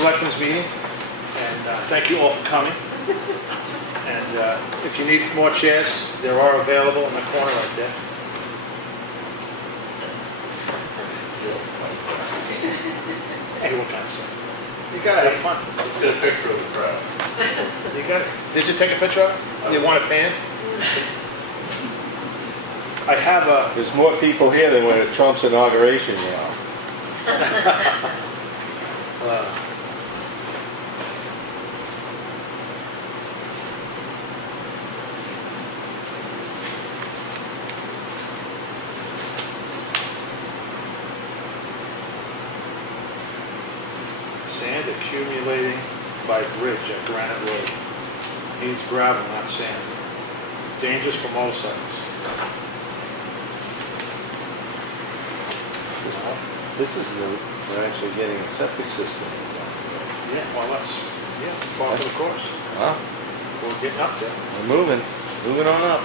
Selectmen's meeting, and thank you all for coming. And if you need more chairs, there are available in the corner right there. Hey, what kind of stuff? You gotta have fun. Let's get a picture of the crowd. You got it. Did you take a picture of it? You want a pan? I have a... There's more people here than when at Trump's inauguration, you know. Sand accumulating by bridge at Granite Road. Needs gravel, not sand. Dangerous for motorcycles. This is new. We're actually getting a septic system. Yeah, well, that's part of the course. Huh? We're getting up there. We're moving on up.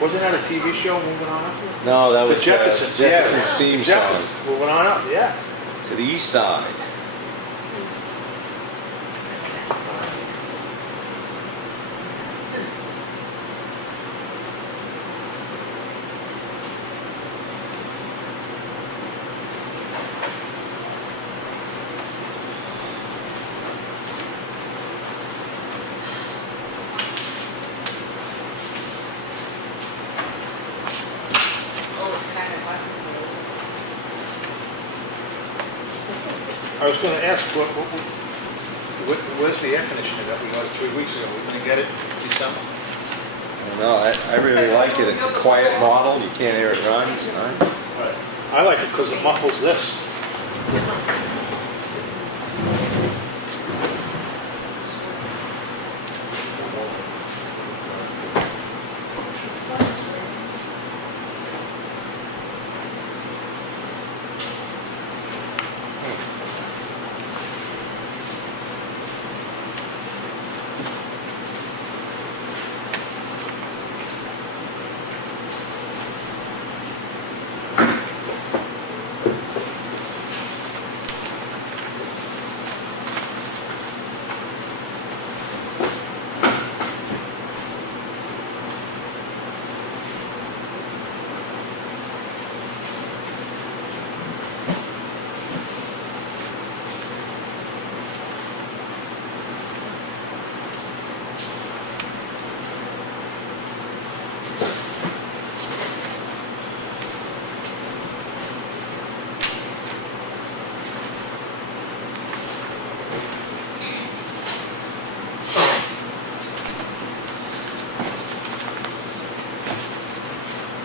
Wasn't that a TV show, Moving On Up? No, that was The Jeffersons. Jefferson's theme song. Jeffersons. Moving On Up, yeah. To the east side. I was going to ask, where's the air conditioner that we got 3 weeks ago? We're going to get it in December? No, I really like it. It's a quiet model. You can't hear it run. It's nice. I like it because it muffles this.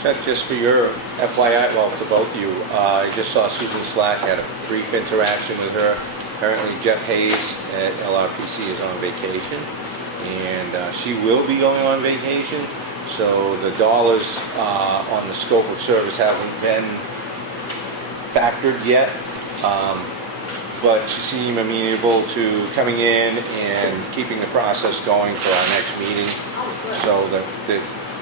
Chuck, just for your FYI, well, to both of you, I just saw Susan Slack, had a brief interaction with her. Apparently Jeff Hayes at LRPC is on vacation, and she will be going on vacation, so the dollars on the scope of service haven't been factored yet, but she seemed amenable to coming in and keeping the process going for our next meeting, so that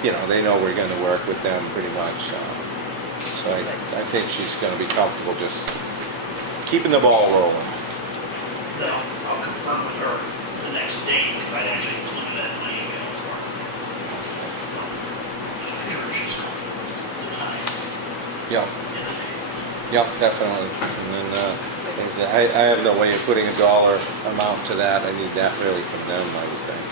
you know, they know we're going to work with them pretty much. So I think she's going to be comfortable just keeping the ball rolling. No, I'll confirm with her the next date, because I'd actually included that in my email as well. Just make sure she's comfortable with the time. Yeah. Yep, definitely. And then I have no way of putting a dollar amount to that. I need that really from them, I would think.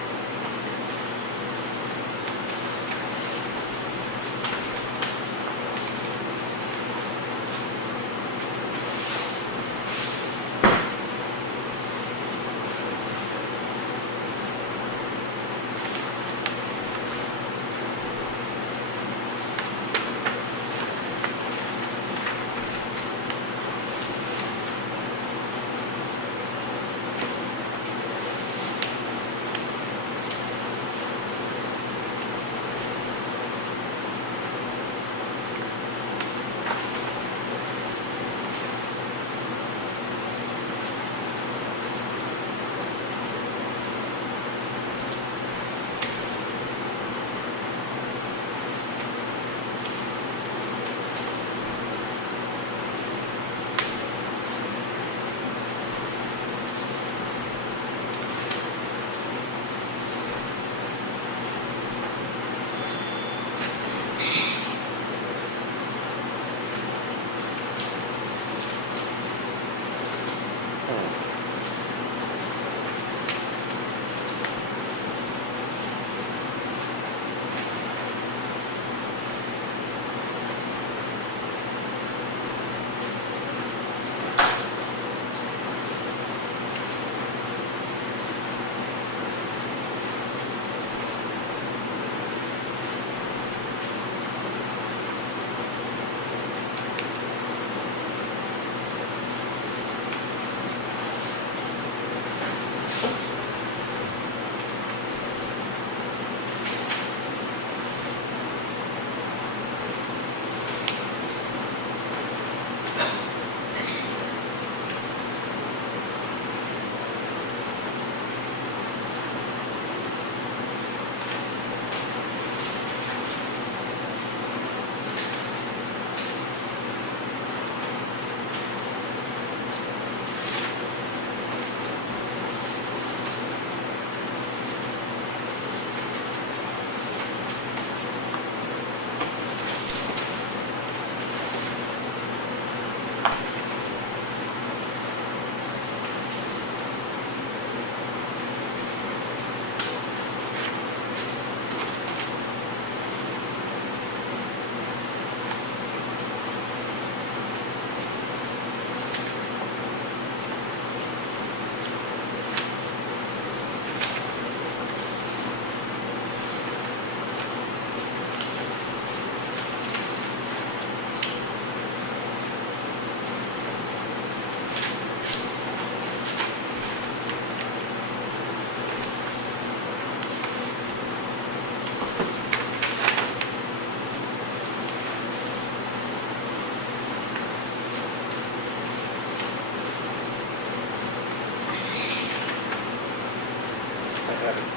haven't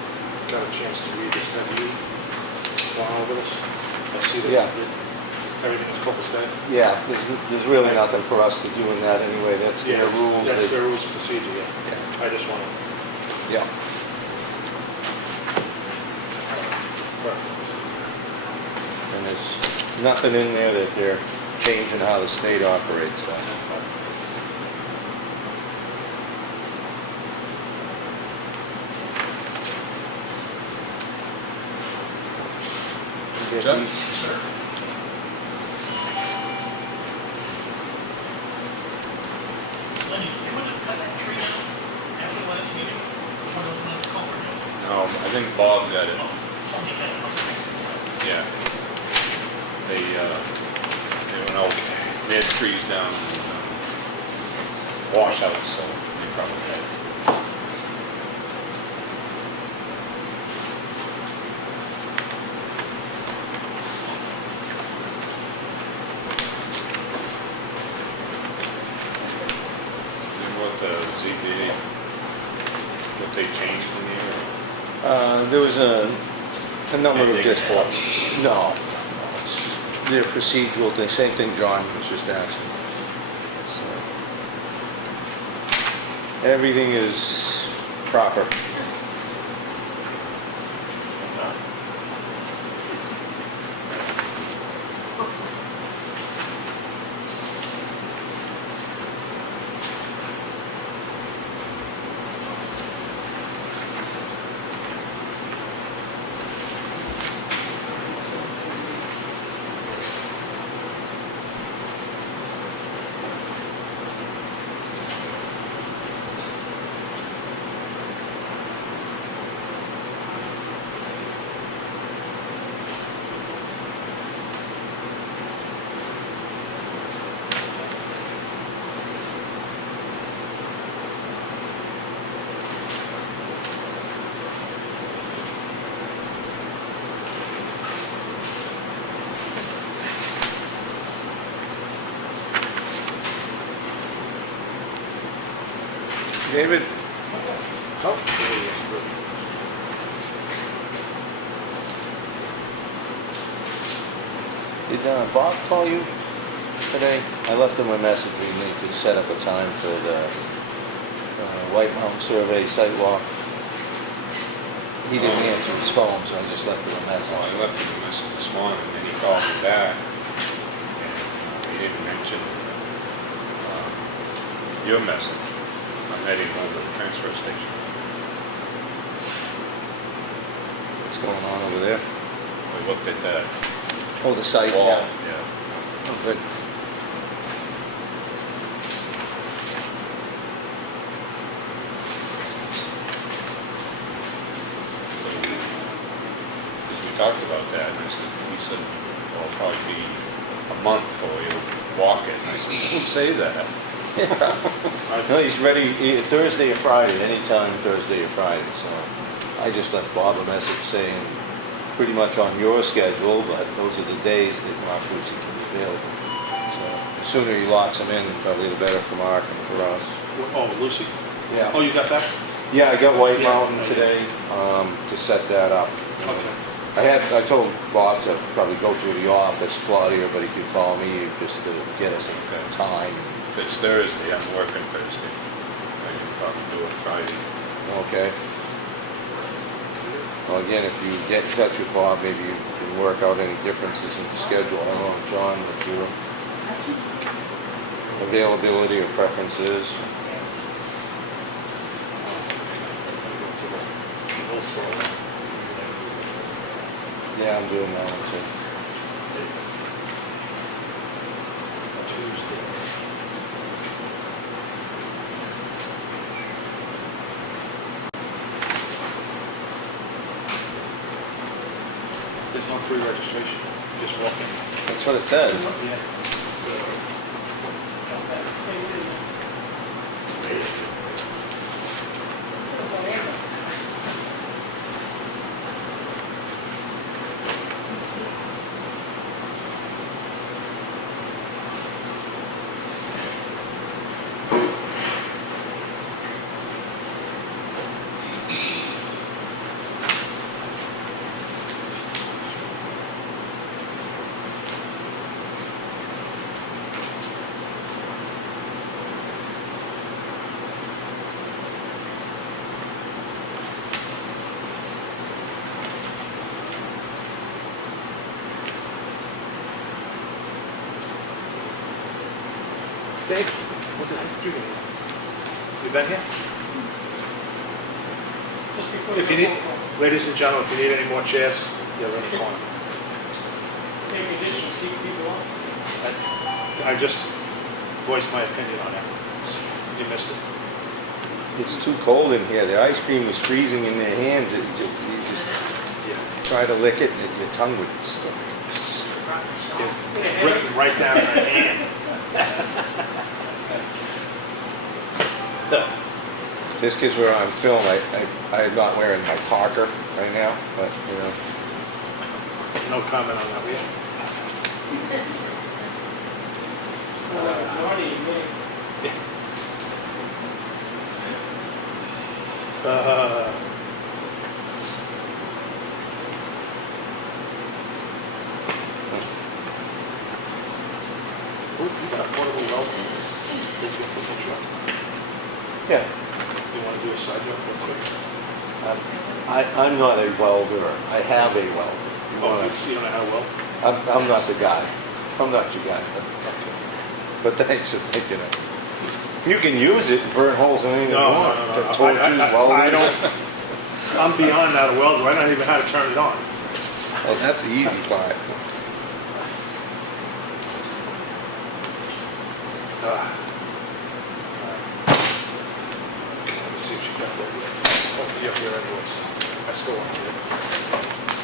got a chance to read this. Have you gone over this? I see that Yeah. you did. Everything is copacetic? Yeah, there's really nothing for us to do in that anyway, that's their Yeah, rules. that's They- their rules of procedure, yeah. Yeah. I just want to... Yeah. Perfect. And there's nothing in there that they're changing how the state operates, so. You get Jeff? these? Sir? Lenny, did you want to cut that tree down after the last meeting? One of the culvert down? No, I think Bob got it. Oh, somebody cut it up. Yeah. They went out, they had trees down, washouts, so they probably had it. And what the ZBA, what they changed in here? There was a number of Anything just, no, it's just their procedural thing, same thing John was just asking. So, everything is proper. David? Oh, there he is. Good. Did Bob call you today? I left him a message, we need to set up a time for the White Mountain Survey site walk. He didn't answer his phone, so I just left him a So I message. left him a message this morning, and then he called me back, and he didn't mention your message. I'm heading over to the transfer station. What's going on over there? We looked at that Oh, the site, wall, yeah. yeah. Oh, good. Because we talked about that, and I said, he said, well, it'll probably be a month before you walk it. And I said, don't say that. No, he's ready Thursday or Friday, anytime Thursday or Friday, so I just left Bob a message saying pretty much on your schedule, but those are the days that Mark Lucy can be available. So the sooner he locks them in, probably the better for Mark and for us. Oh, Lucy? Yeah. Oh, you got that? Yeah, I got White Yeah, Mountain okay. today to set that up. Okay. I told Bob to probably go through the office, Claudia, but he could call me just to get us a time. It's Thursday, I'm working Thursday. I can probably do it Friday. Okay. Well, again, if you get in touch with Bob, maybe you can work out any differences in the schedule. I don't know, John, what your availability or preferences. Yeah, I'm doing that one too. Tuesday. There's no pre-registration, just walk in. That's what it says. Yeah. You can. You been here? Just before If you the need, roll call. ladies and gentlemen, if you need any more chairs, they're in the corner. Any additional, keep people on. I just voiced my opinion on that. You missed it. It's too cold in here. The ice cream was freezing in their hands. You just try to lick it and your tongue would stick. It's written right down in her hand. Just because we're on film, I'm not wearing my Parker right now, but you know. No comment on that, will you? Marty, you may. Oh, you got a portable well. Did you put the truck? Yeah, Do you want to do a side job? I'm not a welder. I have a welder. Oh, you don't know how to weld? I'm not the guy. I'm not your guy. But thanks for thinking it. You can use it and burn holes in anything you No, want. no. The torches, welders. I don't, I'm beyond that welder. I don't even know how to turn it on. Oh, that's the easy part. Okay, let me see if she got that yet. Oh, yeah, here anyways. I still want to.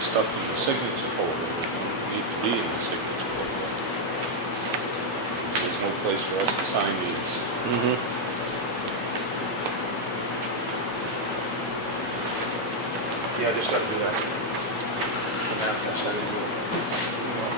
Stuff in the signature folder, but you need to be in the signature folder. There's no place for us to sign these. Yeah, I just got to do that. manifest, I didn't do it.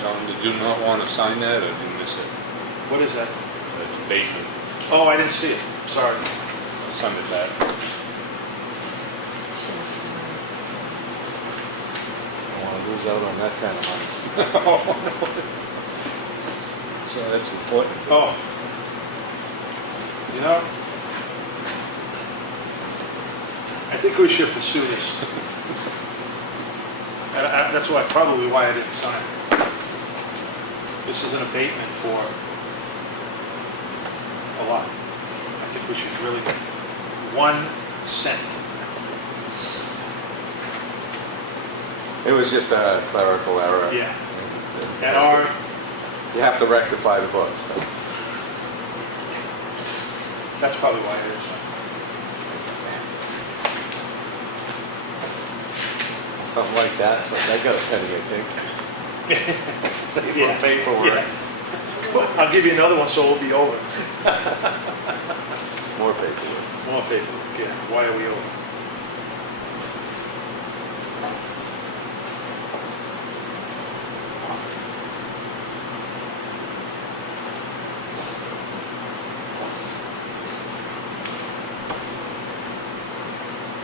John, did you not want to sign that, or did you miss it? What is that? That's abatement. Oh, I didn't see it, sorry. Send it back. I want to lose out on that kind of money. So that's important. Oh. You know, I think we should pursue this. And that's probably why I didn't sign it. This is an abatement for a lot. I think we should really get 1 cent. It was just a clerical error. Yeah. It And has to- You have to rectify the books. So. that's probably why it is. Something like that. So they got a penny, I think. They wrote paperwork. Yeah. Well, I'll give you another one, so it'll be over. More paperwork. More paperwork, yeah. Why are we over?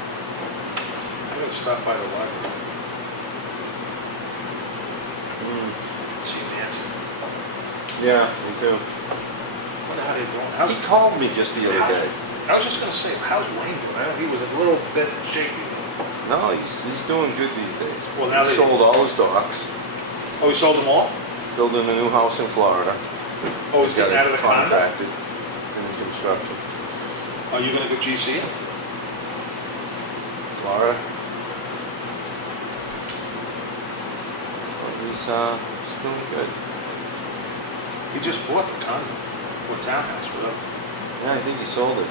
I gotta stop by the library. Let's see the answer. Yeah, me too. Wonder how they're doing. He called me just the other day. I was just gonna say, how's Wayne doing? I know he was a little bit shaky. No, he's doing good these days. Well, now he they- sold all his docks, Oh, he sold them all? building a new house in Florida. Oh, he's got getting out of it the condo? contracted. It's in construction. Are you gonna go GC? Florida. But he's doing good. He just bought the condo, or townhouse, whatever. Yeah, I think he sold it.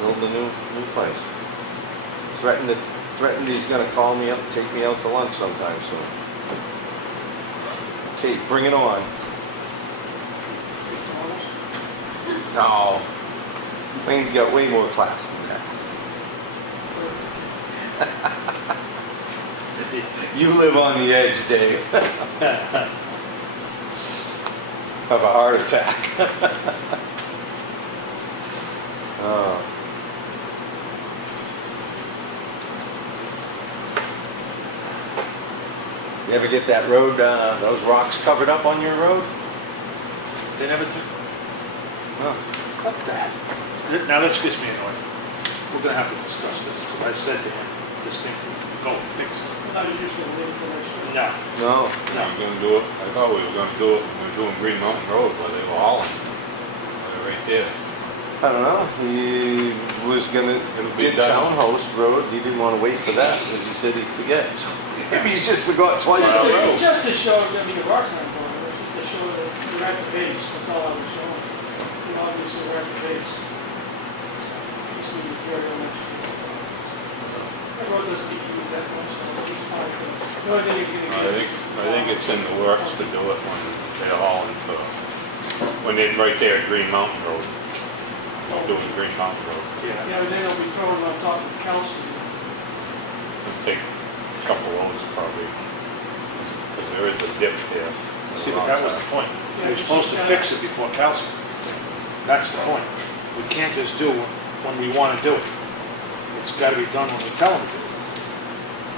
Build a new place. Threatened he's gonna call me up, take me out to lunch sometime soon. Okay, bring it on. No. Wayne's got way more class than that. You live on the edge, Dave. Of a heart attack. Oh. You ever get that road, those rocks covered up on your road? They never took, No. what the? Now this gets me annoyed. We're gonna have to discuss this, because I said to him distinctly to go and fix it. Without additional information. No, No. no. We're gonna do it, I thought we were gonna do it when we were doing Green Mountain Road, where they were hauling. They're right there. I don't know. He was gonna be did done. Townhouse Road. He didn't want to wait for that because he said he'd forget. So maybe he's just forgot twice in a Well, row. It's just to show, I mean, the rocks not going, it's just to show that you're at the base, that's all I was showing. You know, obviously, we're at the base. So, just need to carry on that. That road doesn't need to use that much, so it's fine. The only thing you're gonna get. I think it's in the works to do it when they're hauling for, when they're right there at Green Mountain Road. Doing Green Mountain Road. Yeah. Yeah, but then it'll be thrown on top of the calcium. It'll take a couple loads probably, because there is a dip there. See, but that was the point. You're supposed to fix it before calcium. That's the point. We can't just do it when we want to do it. It's got to be done when we tell him to do it.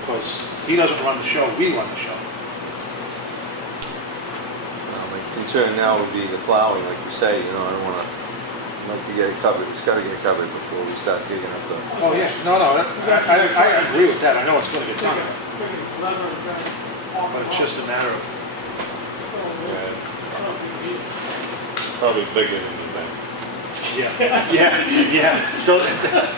Because he doesn't run the show, we run the show. My concern now would be the plowing, like you say. You know, I don't want to. Like to get it covered. It's got to get covered before we start digging up the. Oh, yeah, no, I agree with that. I know it's going to get done. But it's just a matter of, Yeah, probably bigger than you think. Yeah.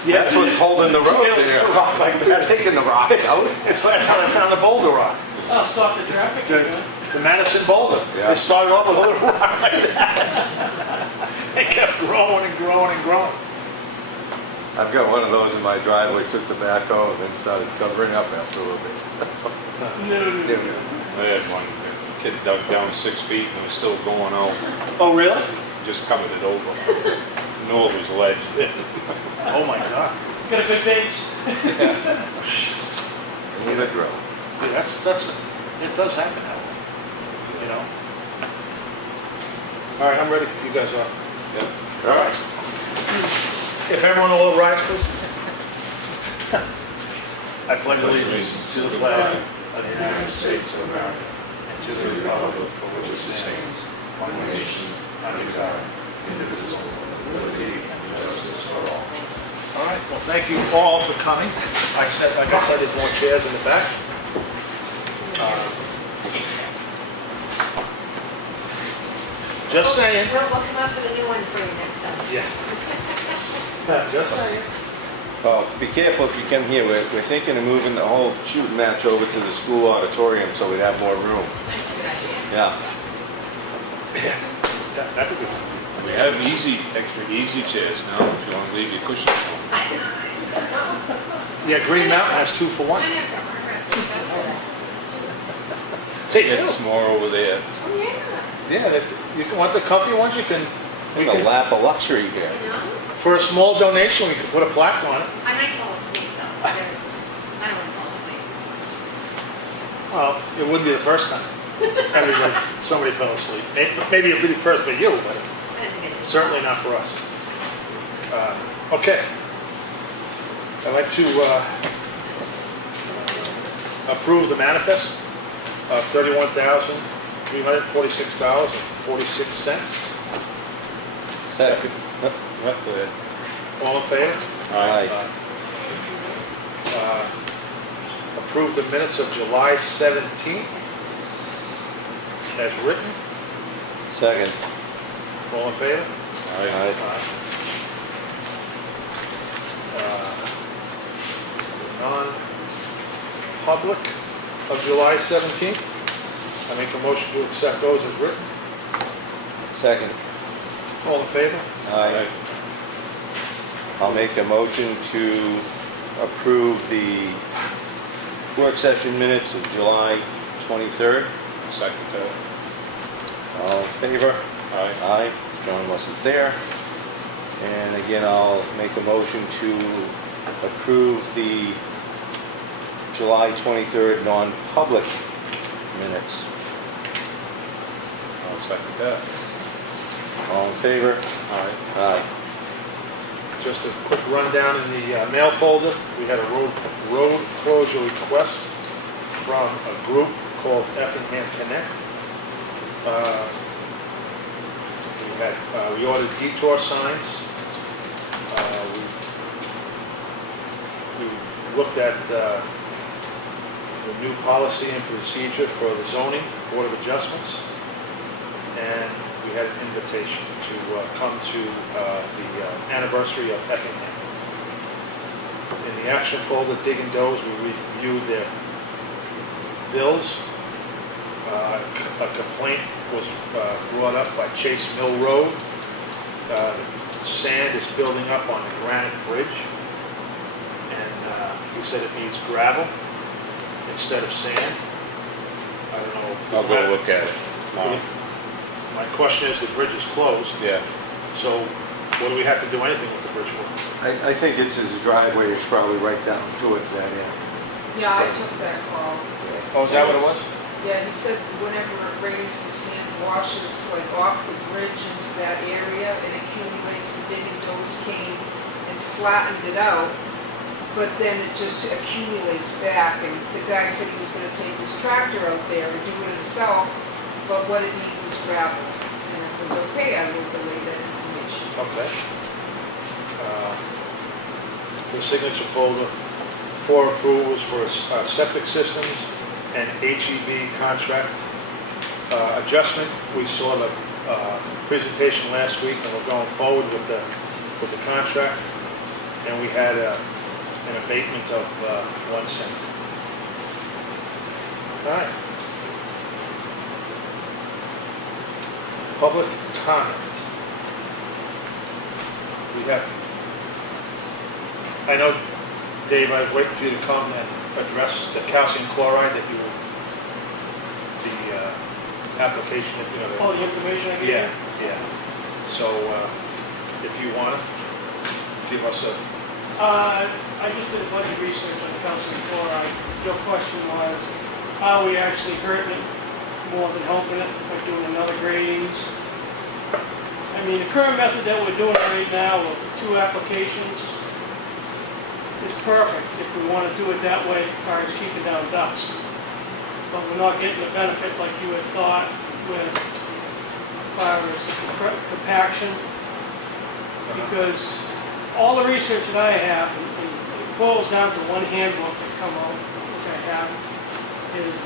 That's what's holding the road there. Rock like They're that. taking the rocks out. That's how they found the boulder rock. Oh, stop the traffic. The Madison boulder. Yeah. They started off with a little rock like that. They kept growing and growing and growing. I've got one of those in my driveway, took the backhoe and then started covering up after a little bit. No. I had one kid dug down 6 feet and was still going out, Oh, really? just covered it over. Knew it was ledge then. Oh, my God. Got a good page? Need a drill. Yeah, it does happen that way, you know? All right, I'm ready if you guys are. All right. If everyone will all rise, please. I pledge allegiance to the flag of the United States of America and to the republic for which it stands, one nation, under God, indivisible, with liberty and justice for all. All right, well, thank you all for coming. Like I said, there's more chairs in the back. Just saying. We'll come up with a new one for you next time. Yeah. Just saying. Well, be careful if you come here. We're thinking of moving the whole shooting match over to the school auditorium so we'd have more room. That's a good idea. Yeah. That's a good one. We have extra easy chairs now if you want to leave your cushions on. Yeah, Green Mountain has 2 for 1. I never got more for us to go. They It's more over there. Oh, yeah. Yeah, you can want the comfy ones, we A can, lap of luxury here. You know? for a small donation, we could put a plaque on it. I might fall asleep though. I don't want to fall asleep. Well, it wouldn't be the first time. Somebody fell asleep. Maybe it'll be the first for you, but I didn't think I did. certainly not for us. Okay. I'd like to approve the manifest of $31,346.46. Second. All in favor? Aye. Approve the minutes of July 17th as written. Second. All in favor? Aye. Non-public of July 17th. I make a motion to accept those as written. Second. All in favor? Aye. I'll make a motion to approve the work session minutes of July 23rd. Second, All in favor? aye. Aye. John wasn't there. And again, I'll make a motion to approve the July 23rd non-public minutes. I'll second that. All in favor? Aye. Aye. Just a quick rundown in the mail folder. We had a road closure request from a group called Effingham Connect. We ordered detour signs. We looked at the new policy and procedure for the zoning board of adjustments, and we had an invitation to come to the anniversary of Effingham. In the action folder, Dig and Doze, we reviewed their bills. A complaint was brought up by Chase Mill Road. Sand is building up on the granite bridge, and he said it needs gravel instead of sand. I don't know. I'll go look at it tomorrow. My question is, the bridge is closed, Yeah. so what do we have to do anything with the bridge for? I think it's his driveway, it's probably right down towards that end. Yeah, I took that call. Oh, is that what it was? Yeah, he said whenever it rains, the sand washes like off the bridge into that area and accumulates. The Dig and Doze came and flattened it out, but then it just accumulates back. And the guy said he was gonna take his tractor out there and do it himself, but what it needs is gravel. And I says, okay, I will relay that information. Okay. The signature folder, 4 approvals for septic systems and HEB contract adjustment. We saw the presentation last week, and we're going forward with the with the contract, and we had an abatement of 1 cent. All right. Public comment. We have, I know, Dave, I was waiting for you to come and address the calcium chloride that you, the application that you Oh, have. the information I gave you? Yeah. So, if you want to, give us a, I just did a bunch of research on calcium chloride. Your question was, are we actually hurting it more than helping it by doing another gradings? I mean, the current method that we're doing right now with 2 applications is perfect if we want to do it that way as far as keeping down dust. But we're not getting the benefit like you had thought with as far as compaction. Because all the research that I have, and it boils down to one handbook that Comeau, which I have, is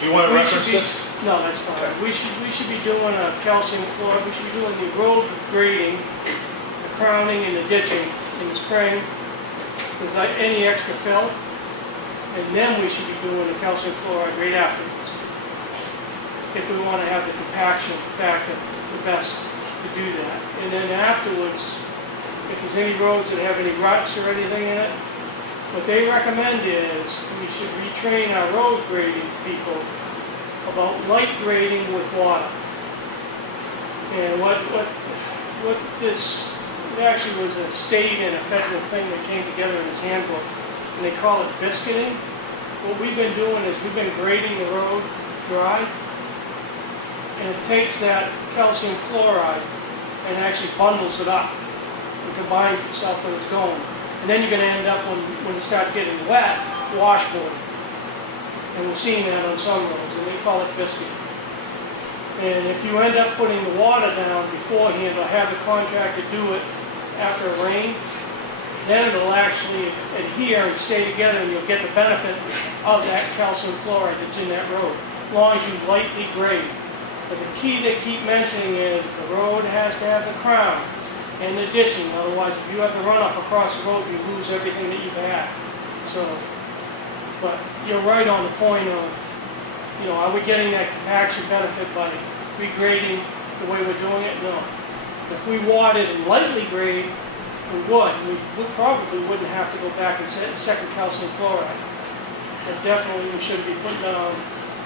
do you want to we should reference be, this? no, that's fine. We should be doing a calcium chloride, we should be doing the road grading, the crowning and the ditching in the spring without any extra fill. And then we should be doing the calcium chloride right afterwards. If we want to have the compaction factor the best to do that. And then afterwards, if there's any roads that have any ruts or anything in it, what they recommend is we should retrain our road grading people about light grading with water. And what this, it actually was a state and a federal thing that came together in this handbook, and they call it biscuiting. What we've been doing is we've been grading the road dry, and it takes that calcium chloride and actually bundles it up and combines itself when it's going. And then you're going to end up, when it starts getting wet, washboard. And we're seeing that on some roads, and they call it biscuit. And if you end up putting the water down beforehand or have the contractor do it after a rain, then it'll actually adhere and stay together, and you'll get the benefit of that calcium chloride that's in that road, as long as you lightly grade. But the key they keep mentioning is the road has to have the crown and the ditching, otherwise if you have the runoff across the road, you lose everything that you've had. So, but you're right on the point of, are we getting that compaction benefit by regrading the way we're doing it? No. If we watered and lightly grade, we would. We probably wouldn't have to go back and set second calcium chloride. But definitely we shouldn't be putting down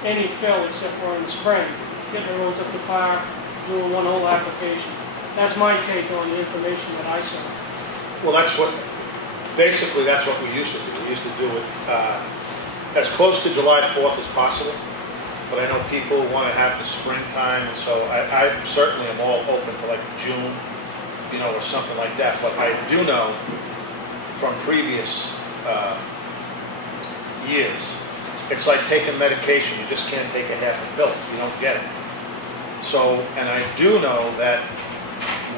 any fill except for in the spring. Getting the roads up to par, doing one whole application. That's my take on the information that I saw. Well, basically that's what we used to do. We used to do it as close to July 4th as possible. But I know people want to have the springtime, and so I certainly am all open to like June, or something like that. But I do know from previous years, it's like taking medication. You just can't take a half a pill. You don't get it. So, and I do know that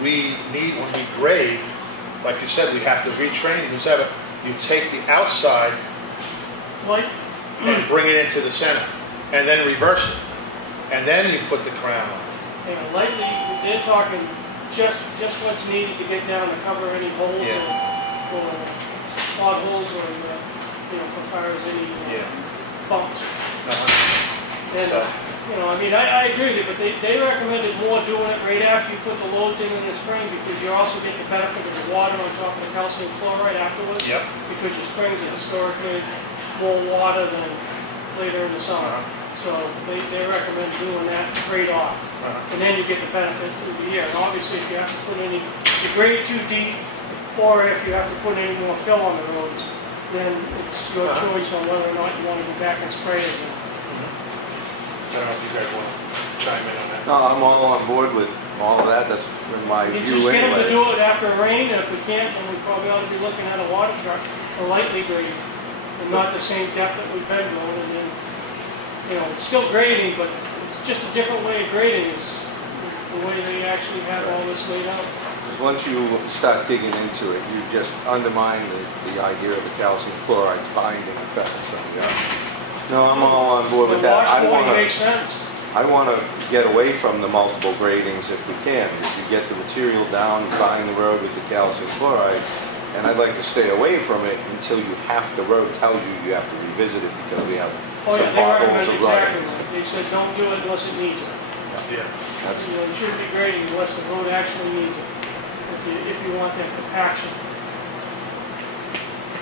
we need, when we grade, like you said, we have to retrain. You take the outside Like, and bring it into the center, and then reverse it, and then you put the crown on. lightly, they're talking just what's needed to get down to cover any holes or potholes or, for far as any bumps. Uh-huh. And, So- I agree with you, but they recommended more doing it right after you put the loads in the spring, because you also get the benefit of the water on top of the calcium chloride afterwards. Yep. Because your springs are historically more water than later in the summer. Uh-huh. So they recommend doing that right off. Uh-huh. And then you get the benefit through the year. And obviously, if you have to put any, if you grade too deep, or if you have to put any more fill on the roads, then it's your choice on whether or not you want to go back and spray it again. I don't know if you guys want to chime in on that. No, I'm all on board with all of that. That's been my You view just get them to anyway. do it after a rain, and if we can't, then we probably ought to be looking at a water truck for lightly grading, and not the same depth that we've been going, and then, it's still grading, but it's just a different way of grading is the way they actually have all this laid out. Because once you start digging into it, you just undermine the idea of the calcium chloride's binding effect. So, no, I'm all on board with The that. washboard makes sense. I want to get away from the multiple gradings if we can. If you get the material down, buying the road with the calcium chloride, and I'd like to stay away from it until the road tells you you have to revisit it because we have Oh, yeah, some they potholes recommend or exactly ruts. that. They said, don't do it unless it needs it. Yeah. That's, You know, you shouldn't be grading unless the road actually needs it, if you want that compaction.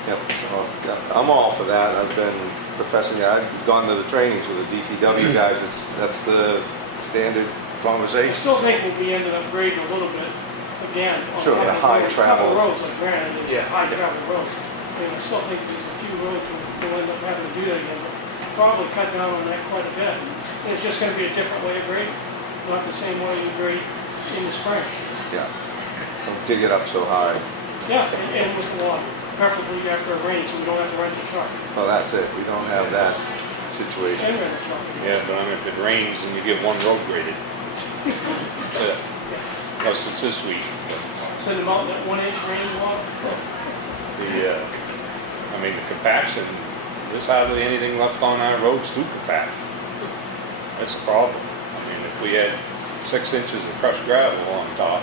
yep, so, yep, I'm all for that. I've been professing, I've gone to the trainings with the DPW guys. That's the standard I conversation. still think we'll be ended up grading a little bit again. on Sure, a yeah, couple high roads- travel. Couple roads, like granted, it's Yeah. high travel roads. And I still think there's a few roads we'll end up having to do that again, but probably cut down on that quite a bit. And it's just gonna be a different way of grading, not the same way you grade in the spring. Yeah, don't dig it up so high. Yeah, and with the water, preferably after a rain, so we don't have to rent the truck. Well, that's it. We don't have that situation. And rent the truck. Yeah, but I mean, if it rains and you get one road graded, that's it. Plus it's this week. Send them out that 1 inch rain water. I mean, the compaction, there's hardly anything left on our roads to compact. That's the problem. I mean, if we had 6 inches of crushed gravel on top,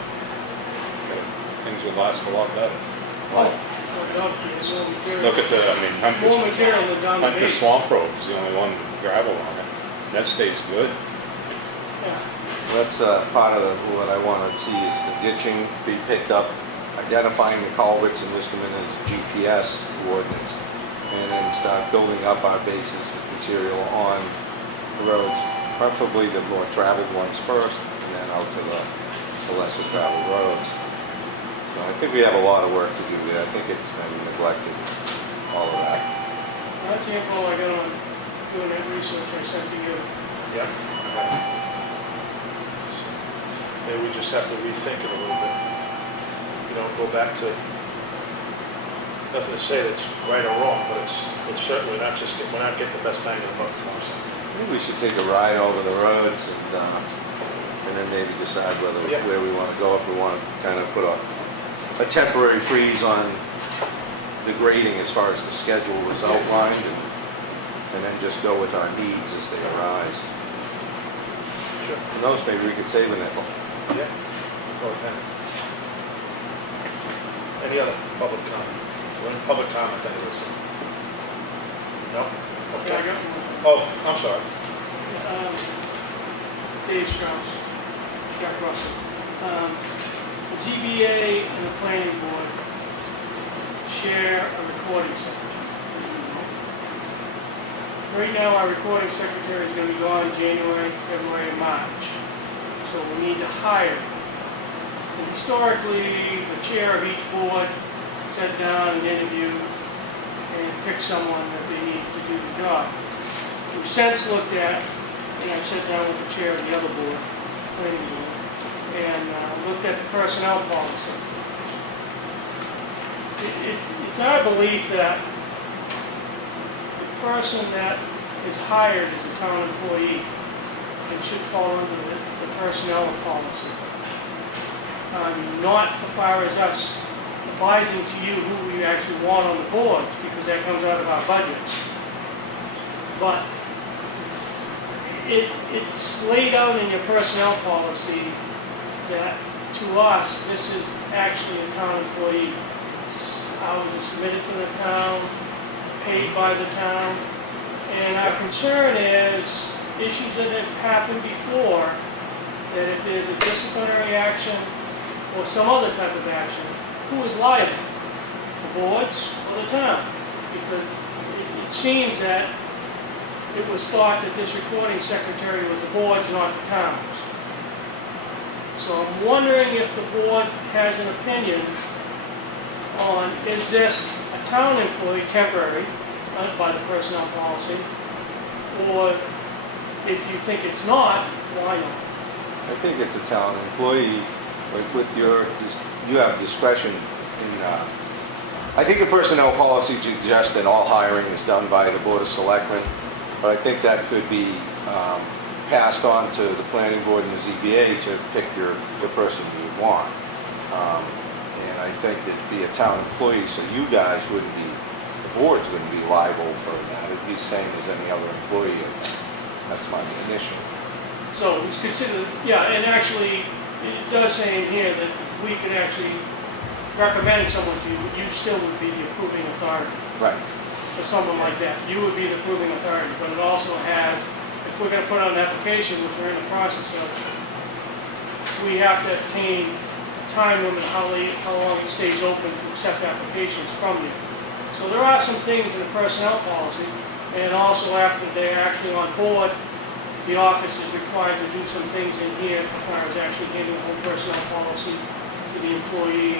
things would last a lot better. Oh, there's more material. Look at More Hunter's, material than down the Hunter's base. Swamp Road's the only one with gravel on it. That stays good. Yeah. That's part of what I want to see is the ditching be picked up, identifying the culverts and list them in as GPS coordinates, and then start building up our bases of material on the roads, preferably the more traveled ones first, and then out to the lesser traveled roads. So I think we have a lot of work to do there. I think it's been neglected, all of that. That's the info I got on doing that research I sent to you. Yeah. Maybe we just have to rethink it a little bit. You know, go back to, nothing to say that's right or wrong, but it's certainly not just, we're not getting the best bang of the buck. I think we should take a ride over the roads and then maybe decide Yeah. where we want to go, if we want to kind of put a temporary freeze on the grading as far as the schedule was outlined, and then just go with our needs as they arise. Sure. Who knows, maybe we could save a nickel. Yeah. Or a penny. Any other public comment? We're in public comment anyways. No? Yeah, I Okay. got one. Oh, I'm sorry. Dave Strauss, Jack Russell. The ZBA and the planning board share a recording secretary. Right now, our recording secretary is going to be gone January, February, and March. So we need to hire. And historically, the chair of each board sat down and interviewed and picked someone that they need to do the job. We've since looked at, and I sat down with the chair of the other board, planning board, and looked at the personnel policy. It's our belief that the person that is hired as a town employee and should fall under the personnel policy. Not as far as us advising to you who we actually want on the boards, because that comes out of our budgets. But it's laid out in your personnel policy that to us, this is actually a town employee. Hours are submitted to the town, paid by the town. And our concern is issues that have happened before, that if there's a disciplinary action or some other type of action, who is liable? The boards or the town? Because it seems that it was thought that this recording secretary was the boards, not the towns. So I'm wondering if the board has an opinion on, is this a town employee, temporary, by the personnel policy, or if you think it's not, why not? I think it's a town employee, but with you have discretion in, I think the personnel policy suggests that all hiring is done by the Board of Selectmen, but I think that could be passed on to the planning board and the ZBA to pick the person you want. And I think it'd be a town employee, so you guys wouldn't be, the boards wouldn't be liable for that. It'd be the same as any other employee. That's my initial. So it's considered, yeah, and actually, it does say in here that we could actually recommend someone to you, you still would be the approving authority Right. for someone like that. You would be the approving authority, but it also has, if we're gonna put out an application, which we're in the process of, we have to obtain time limit, how long it stays open to accept applications from you. So there are some things in the personnel policy, and also after they're actually on board, the office is required to do some things in here as far as actually getting the whole personnel policy to the employee,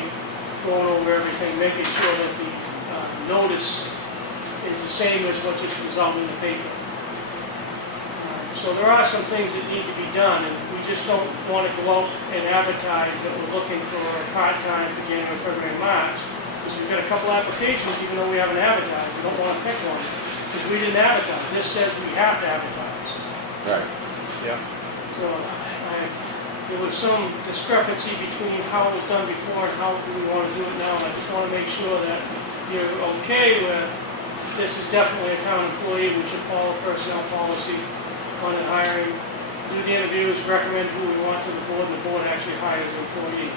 going over everything, making sure that the notice is the same as what just was out in the paper. So there are some things that need to be done, and we just don't want to go out and advertise that we're looking for a part-time for January, February, and March, because we've got a couple applications, even though we haven't advertised. We don't want to pick one, because we didn't advertise. This says we have to advertise. Right. Yeah. So there was some discrepancy between how it was done before and how we want to do it now. And I just want to make sure that you're okay with, this is definitely a town employee, we should follow personnel policy on the hiring, do the interviews, recommend who we want to the board, and the board actually hires an employee.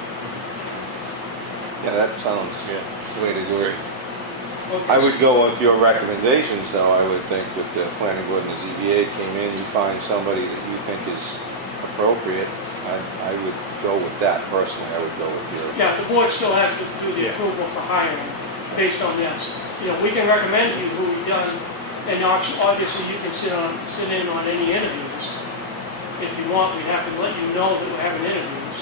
Yeah, that sounds the way to do it. Okay, I would go with your recommendations, though. I would think with the planning board and the ZBA came in, you find somebody that you think is appropriate. I would go with that personally. I would go with your. Yeah, the board still has to do the Yeah. approval for hiring based on this. You know, we can recommend you who we've done, and obviously you can sit in on any interviews. If you want, we'd have to let you know that we're having interviews.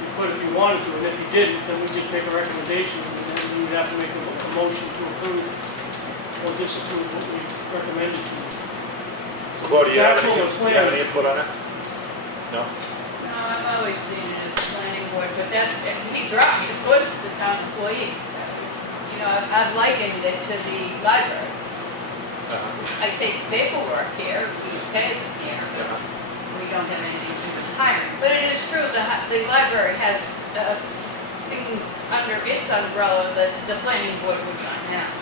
You could if you wanted to, and if you didn't, then we just make a recommendation, and then we would have to make a motion to approve or disapprove what we recommended to you. Claudia, you have That's what any, we're you planning. have any input on it? No? No, I've always seen it as planning board, but that, he's right, of course it's a town employee. You know, I've likened it to the library. I take paperwork here, we pay them here, Yeah. we don't have anything to do with hiring. But it is true, the library has things under its umbrella that the planning board would not have.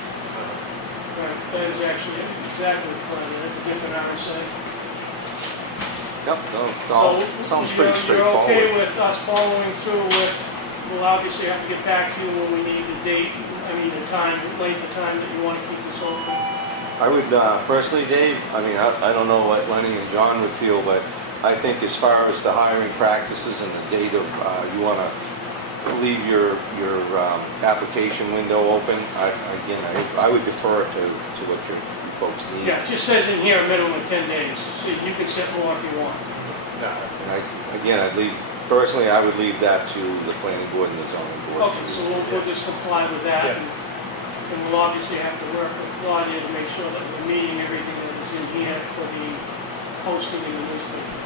Right, that is actually exactly correct, that's a different RSA. Yep, no, it all sounds pretty You're okay straightforward. with us following through with, we'll obviously have to get back to you when we need the date, the time, length of time that you want to keep this open. I would personally, Dave, I don't know what Lenny and John would feel, but I think as far as the hiring practices and the date of, you want to leave your application window open, I would defer to what you folks need. Yeah, it just says in here a minimum of 10 days, so you can set more if you want. No. And personally, I would leave that to the planning board and the zoning board. Okay, so we'll just comply with that. Yeah. And we'll obviously have to work with Claudia to make sure that we're meeting everything that is in here for the posting in the newspaper.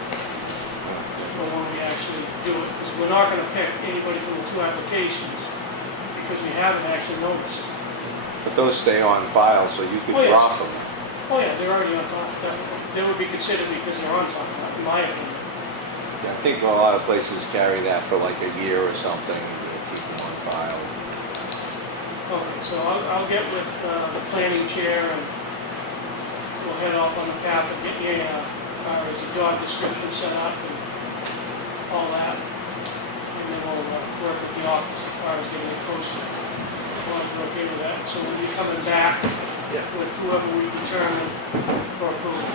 For when we actually do it, because we're not gonna pick anybody from the two applications, because we haven't actually noticed. But those stay on file, so you could Oh, yes. drop them. Oh yeah, they're already on file, definitely. They would be considered because they're on file, in my opinion. I think a lot of places carry that for like a year or something, keep them on file. Okay, so I'll get with the planning chair and we'll head off on the path of getting a job description set up and all that. And then we'll work with the office as far as getting it posted. As long as we're okay with that. So we'll be coming back Yeah. with whoever we determine for approval.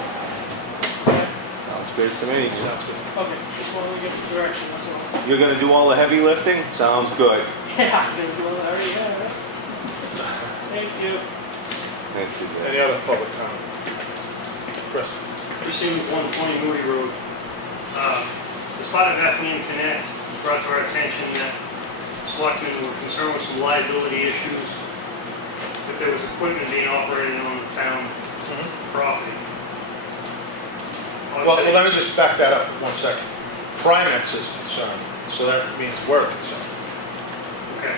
Okay? Sounds good to me. Sounds good. Okay, just wanted to get the direction, that's all. You're gonna do all the heavy lifting? Sounds good. Yeah, they're doing it already, yeah. Thank you. Thank you. Any other public comment? Chris? Precinct 120 Moody Road. As part of Effingham Connect, it brought to our attention that selectmen were concerned with some liability issues if there was equipment being operated on the town property. Well, let me just back that up 1 second. Primex is concerned, so that means we're concerned. Okay.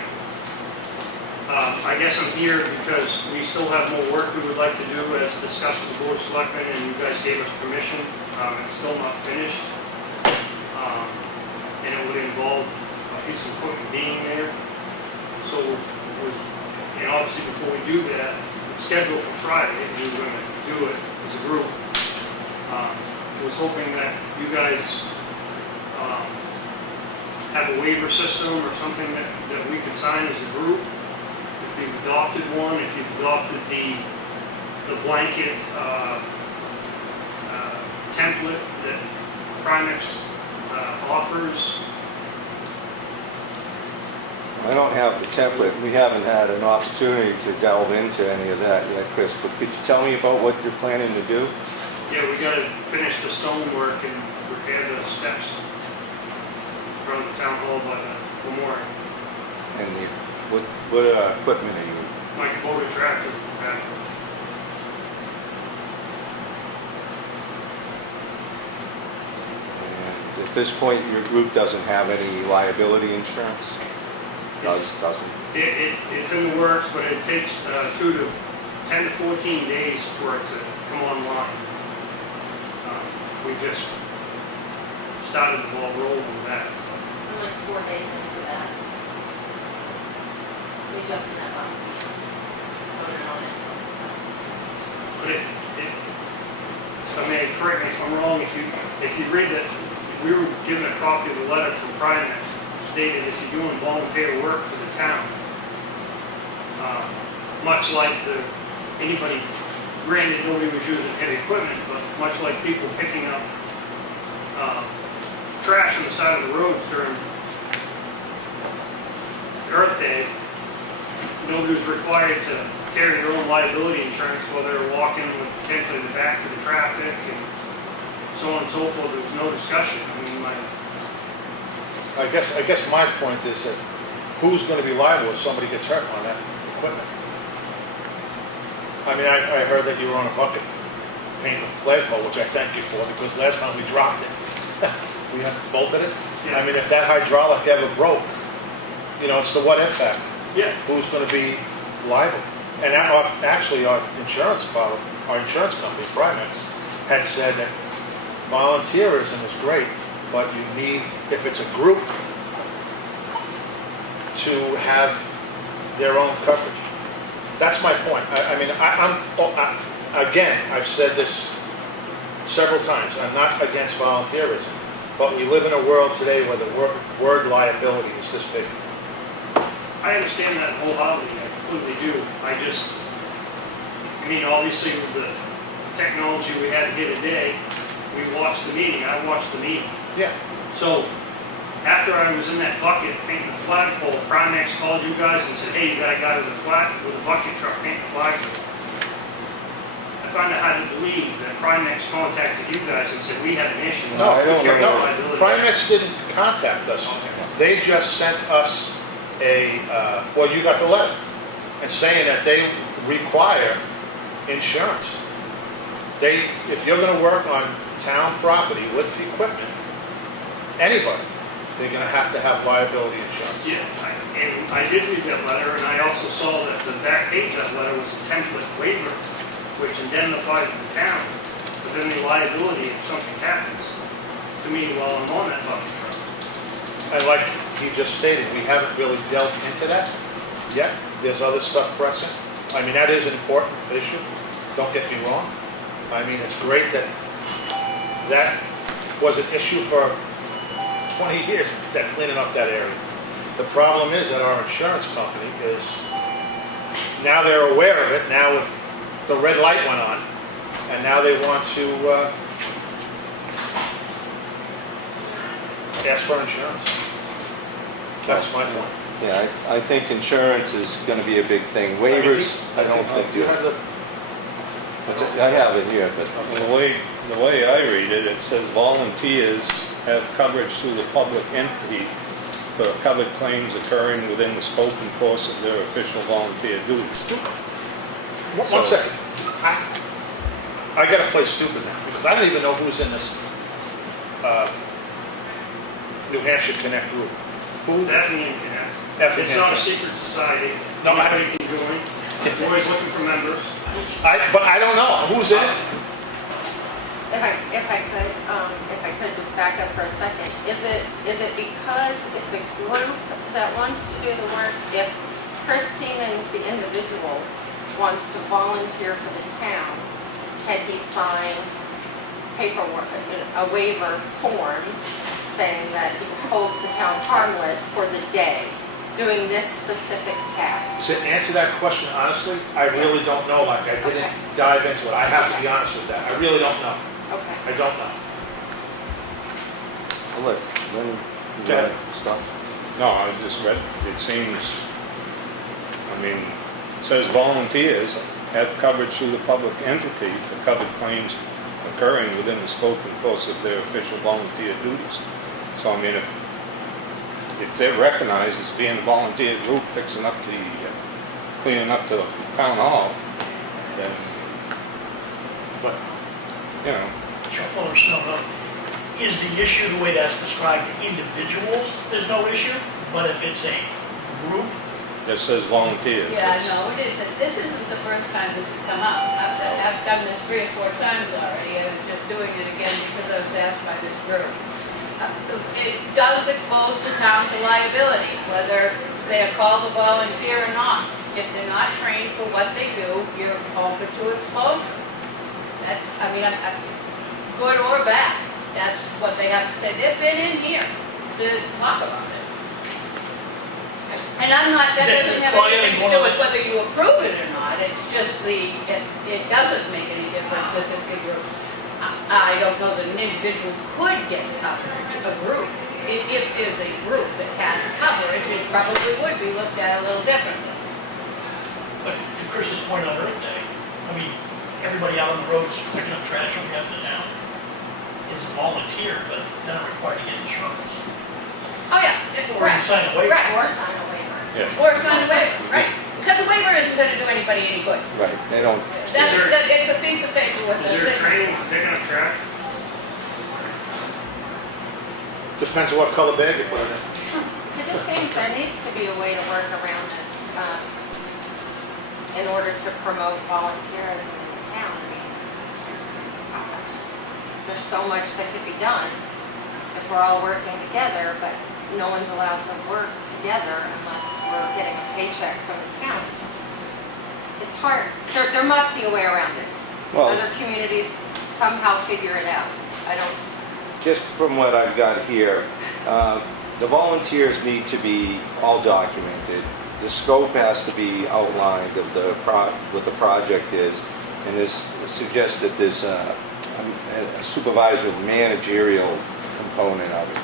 I guess I'm here because we still have more work we would like to do as discussed with the board of selectmen, and you guys gave us permission. It's still not finished. And it would involve a piece of equipment being there. So, and obviously before we do that, schedule for Friday, we were going to do it as a group. It was was hoping that you guys have a waiver system or something that we could sign as a group. If you've adopted one, if you've adopted the blanket template that Primex offers. I don't have the template. We haven't had an opportunity to delve into any of that yet, Chris, but could you tell me about what you're planning to do? Yeah, we gotta finish the stonework and repair the steps in front of the town hall by the memorial. And what equipment are you? My Kubota tractor. And at this point, your group doesn't have any liability insurance? Doesn't? It's in the works, but it takes 10 to 14 days for it to come online. We just started the ball rolling with that. So. I'm like 4 days into that. We just in that last week. Voted on it. But I mean, correct me if I'm wrong, if you read that, we were given a copy of the letter from Primex stated if you're doing volunteer work for the town, much like anybody, granted nobody was using heavy equipment, but much like people picking up trash on the side of the roads during Earth Day, nobody was required to carry their own liability insurance while they were walking with potentially the back to the traffic and so on and so forth. There was no discussion. I mean, I guess my point is that who's going to be liable if somebody gets hurt on that equipment? I mean, I heard that you were on a bucket painting a flagpole, which I thank you for, because last time we dropped it, we had bolted it. Yeah. I mean, if that hydraulic ever broke, it's the what if factor. yeah, Who's going to be liable? And actually, our insurance company, Primex, had said that volunteerism is great, but you need, if it's a group, to have their own coverage. That's my point. Again, I've said this several times, I'm not against volunteerism, but we live in a world today where the word liability is this big. I understand that wholeheartedly. I completely do. I mean, obviously with the technology we have here today, we watched the meeting. I watched the meeting. Yeah. So after I was in that bucket painting the flagpole, Primex called you guys and said, hey, you got a guy with a bucket truck painting the flagpole. I find it hard to believe that Primex contacted you guys and said, we have an issue. No, We carry no, liability." Primex didn't contact us. They just sent us well, you got the letter, and saying that they require insurance. If you're gonna work on town property with equipment, anybody, they're gonna have to have liability insurance. Yeah, and I did read that letter, and I also saw that the back page of that letter was a template waiver, which indemnifies the town, but then the liability if something happens to me while I'm on that bucket truck. And like he just stated, we haven't really delved into that yet. There's other stuff pressing. I mean, that is an important issue, don't get me wrong. I mean, it's great that was an issue for 20 years, that cleaning up that area. The problem is that our insurance company is, now they're aware of it, now the red light went on, and now they want to ask for insurance. That's my point. Yeah, I think insurance is gonna be a big thing. Waivers, I don't think You have the, I have it here, but The way I read it, it says volunteers have coverage through the public entity for covered claims occurring within the scope and course of their official volunteer duties. one second. I gotta play stupid now, because I don't even know who's in this New Hampshire Connect group. It's Effingham Connect. Effingham. It's not a secret society. No, Anybody can join. We're always looking for members. But I don't know, who's in it? If I could just back up for a second, is it because it's a group that wants to do the work? If Chris Siemens, the individual, wants to volunteer for the town, had he signed paperwork waiver form saying that he holds the town harmless for the day, doing this specific task. To answer that question honestly, I really don't know, like, I didn't Okay. dive into it, I have to be honest with that, I really don't know, Okay. I don't know. I'll let Lenny do Okay. that stuff. No, I just read, it seems, I mean, it says volunteers have coverage through the public entity for covered claims occurring within the scope and course of their official volunteer duties. So I mean, if they're recognized as being a volunteer group fixing up the, cleaning up the town hall, then, But you know, Is the issue the way that's described, individuals, there's no issue, but if it's a group, that says volunteers. Yeah, it's- no, it isn't. This isn't the first time this has come up. I've done this 3 or 4 times already. I was just doing it again because I was asked by this group. It does expose the town to liability, whether they are called a volunteer or not. If they're not trained for what they do, you're open to exposure. That's, I mean, good or bad, that's what they have to say. They've been in here to talk about it. And I'm not, that doesn't have Claudia, anything to do with whether you approve it or not. It's just it doesn't make any difference if it's a group. I don't know that an individual could get coverage, a group. If there's a group that has coverage, it probably would be looked at a little differently. but to Chris's point on Earth Day, I mean, everybody out on the roads picking up trash on behalf of the town is a volunteer, but they're not required to get insurance. Oh, yeah, Or you sign a waiver. Right. Or sign a waiver. Yeah. Or sign a waiver, right. Because a waiver isn't going to do anybody any good. Right, they don't, It's a piece of paper with Is there a... training for picking up trash? depends on what color bag you put it in. It just seems there needs to be a way to work around this, in order to promote volunteerism in the town. I mean, there's so much that could be done if we're all working together, but no one's allowed to work together unless we're getting a paycheck from the town. It's hard. There must be a way around it. Well- Other communities somehow figure it out. I don't, just from what I've got here, the volunteers need to be all documented. The scope has to be outlined of what the project is, and is suggested there's a supervisor managerial component of it.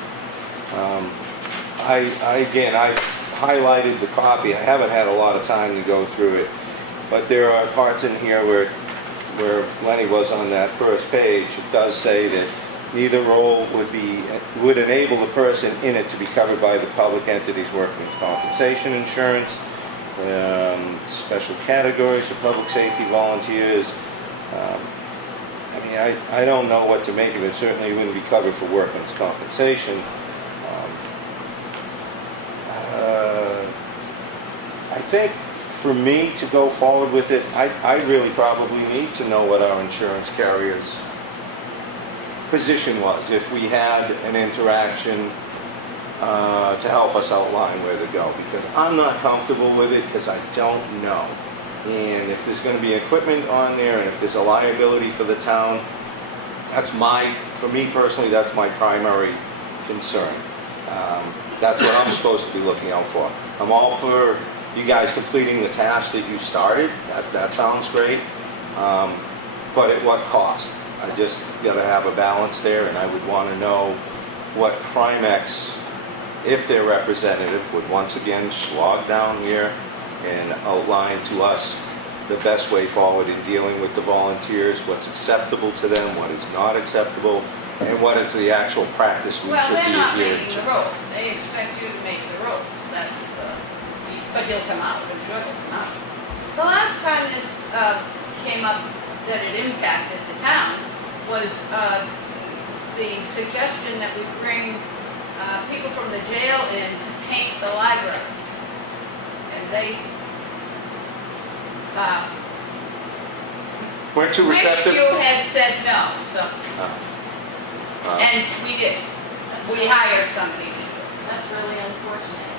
I highlighted the copy. I haven't had a lot of time to go through it, but there are parts in here where Lenny was on that first page. It does say that neither role would enable the person in it to be covered by the public entity's workers' compensation insurance, special categories for public safety volunteers. I mean, I don't know what to make of it. Certainly wouldn't be covered for workman's compensation. I think for me to go forward with it, I really probably need to know what our insurance carrier's position was, if we had an interaction to help us outline where to go, because I'm not comfortable with it because I don't know. And if there's going to be equipment on there and if there's a liability for the town, for me personally, that's my primary concern. That's what I'm supposed to be looking out for. I'm all for you guys completing the task that you started. That sounds great. But at what cost? I just got to have a balance there, and I would want to know what Primex, if their representative, would once again slog down here and outline to us the best way forward in dealing with the volunteers, what's acceptable to them, what is not acceptable, and what is the actual practice we Well, should they're be not adhering making to. the rules. They expect you to make the rules. But he'll come out, I'm sure he'll come out. The last time this came up that it impacted the town was the suggestion that we bring people from the jail in to paint the library. And they Weren't too wish receptive? you had said no, so, and we did. We hired somebody to do it. that's really unfortunate.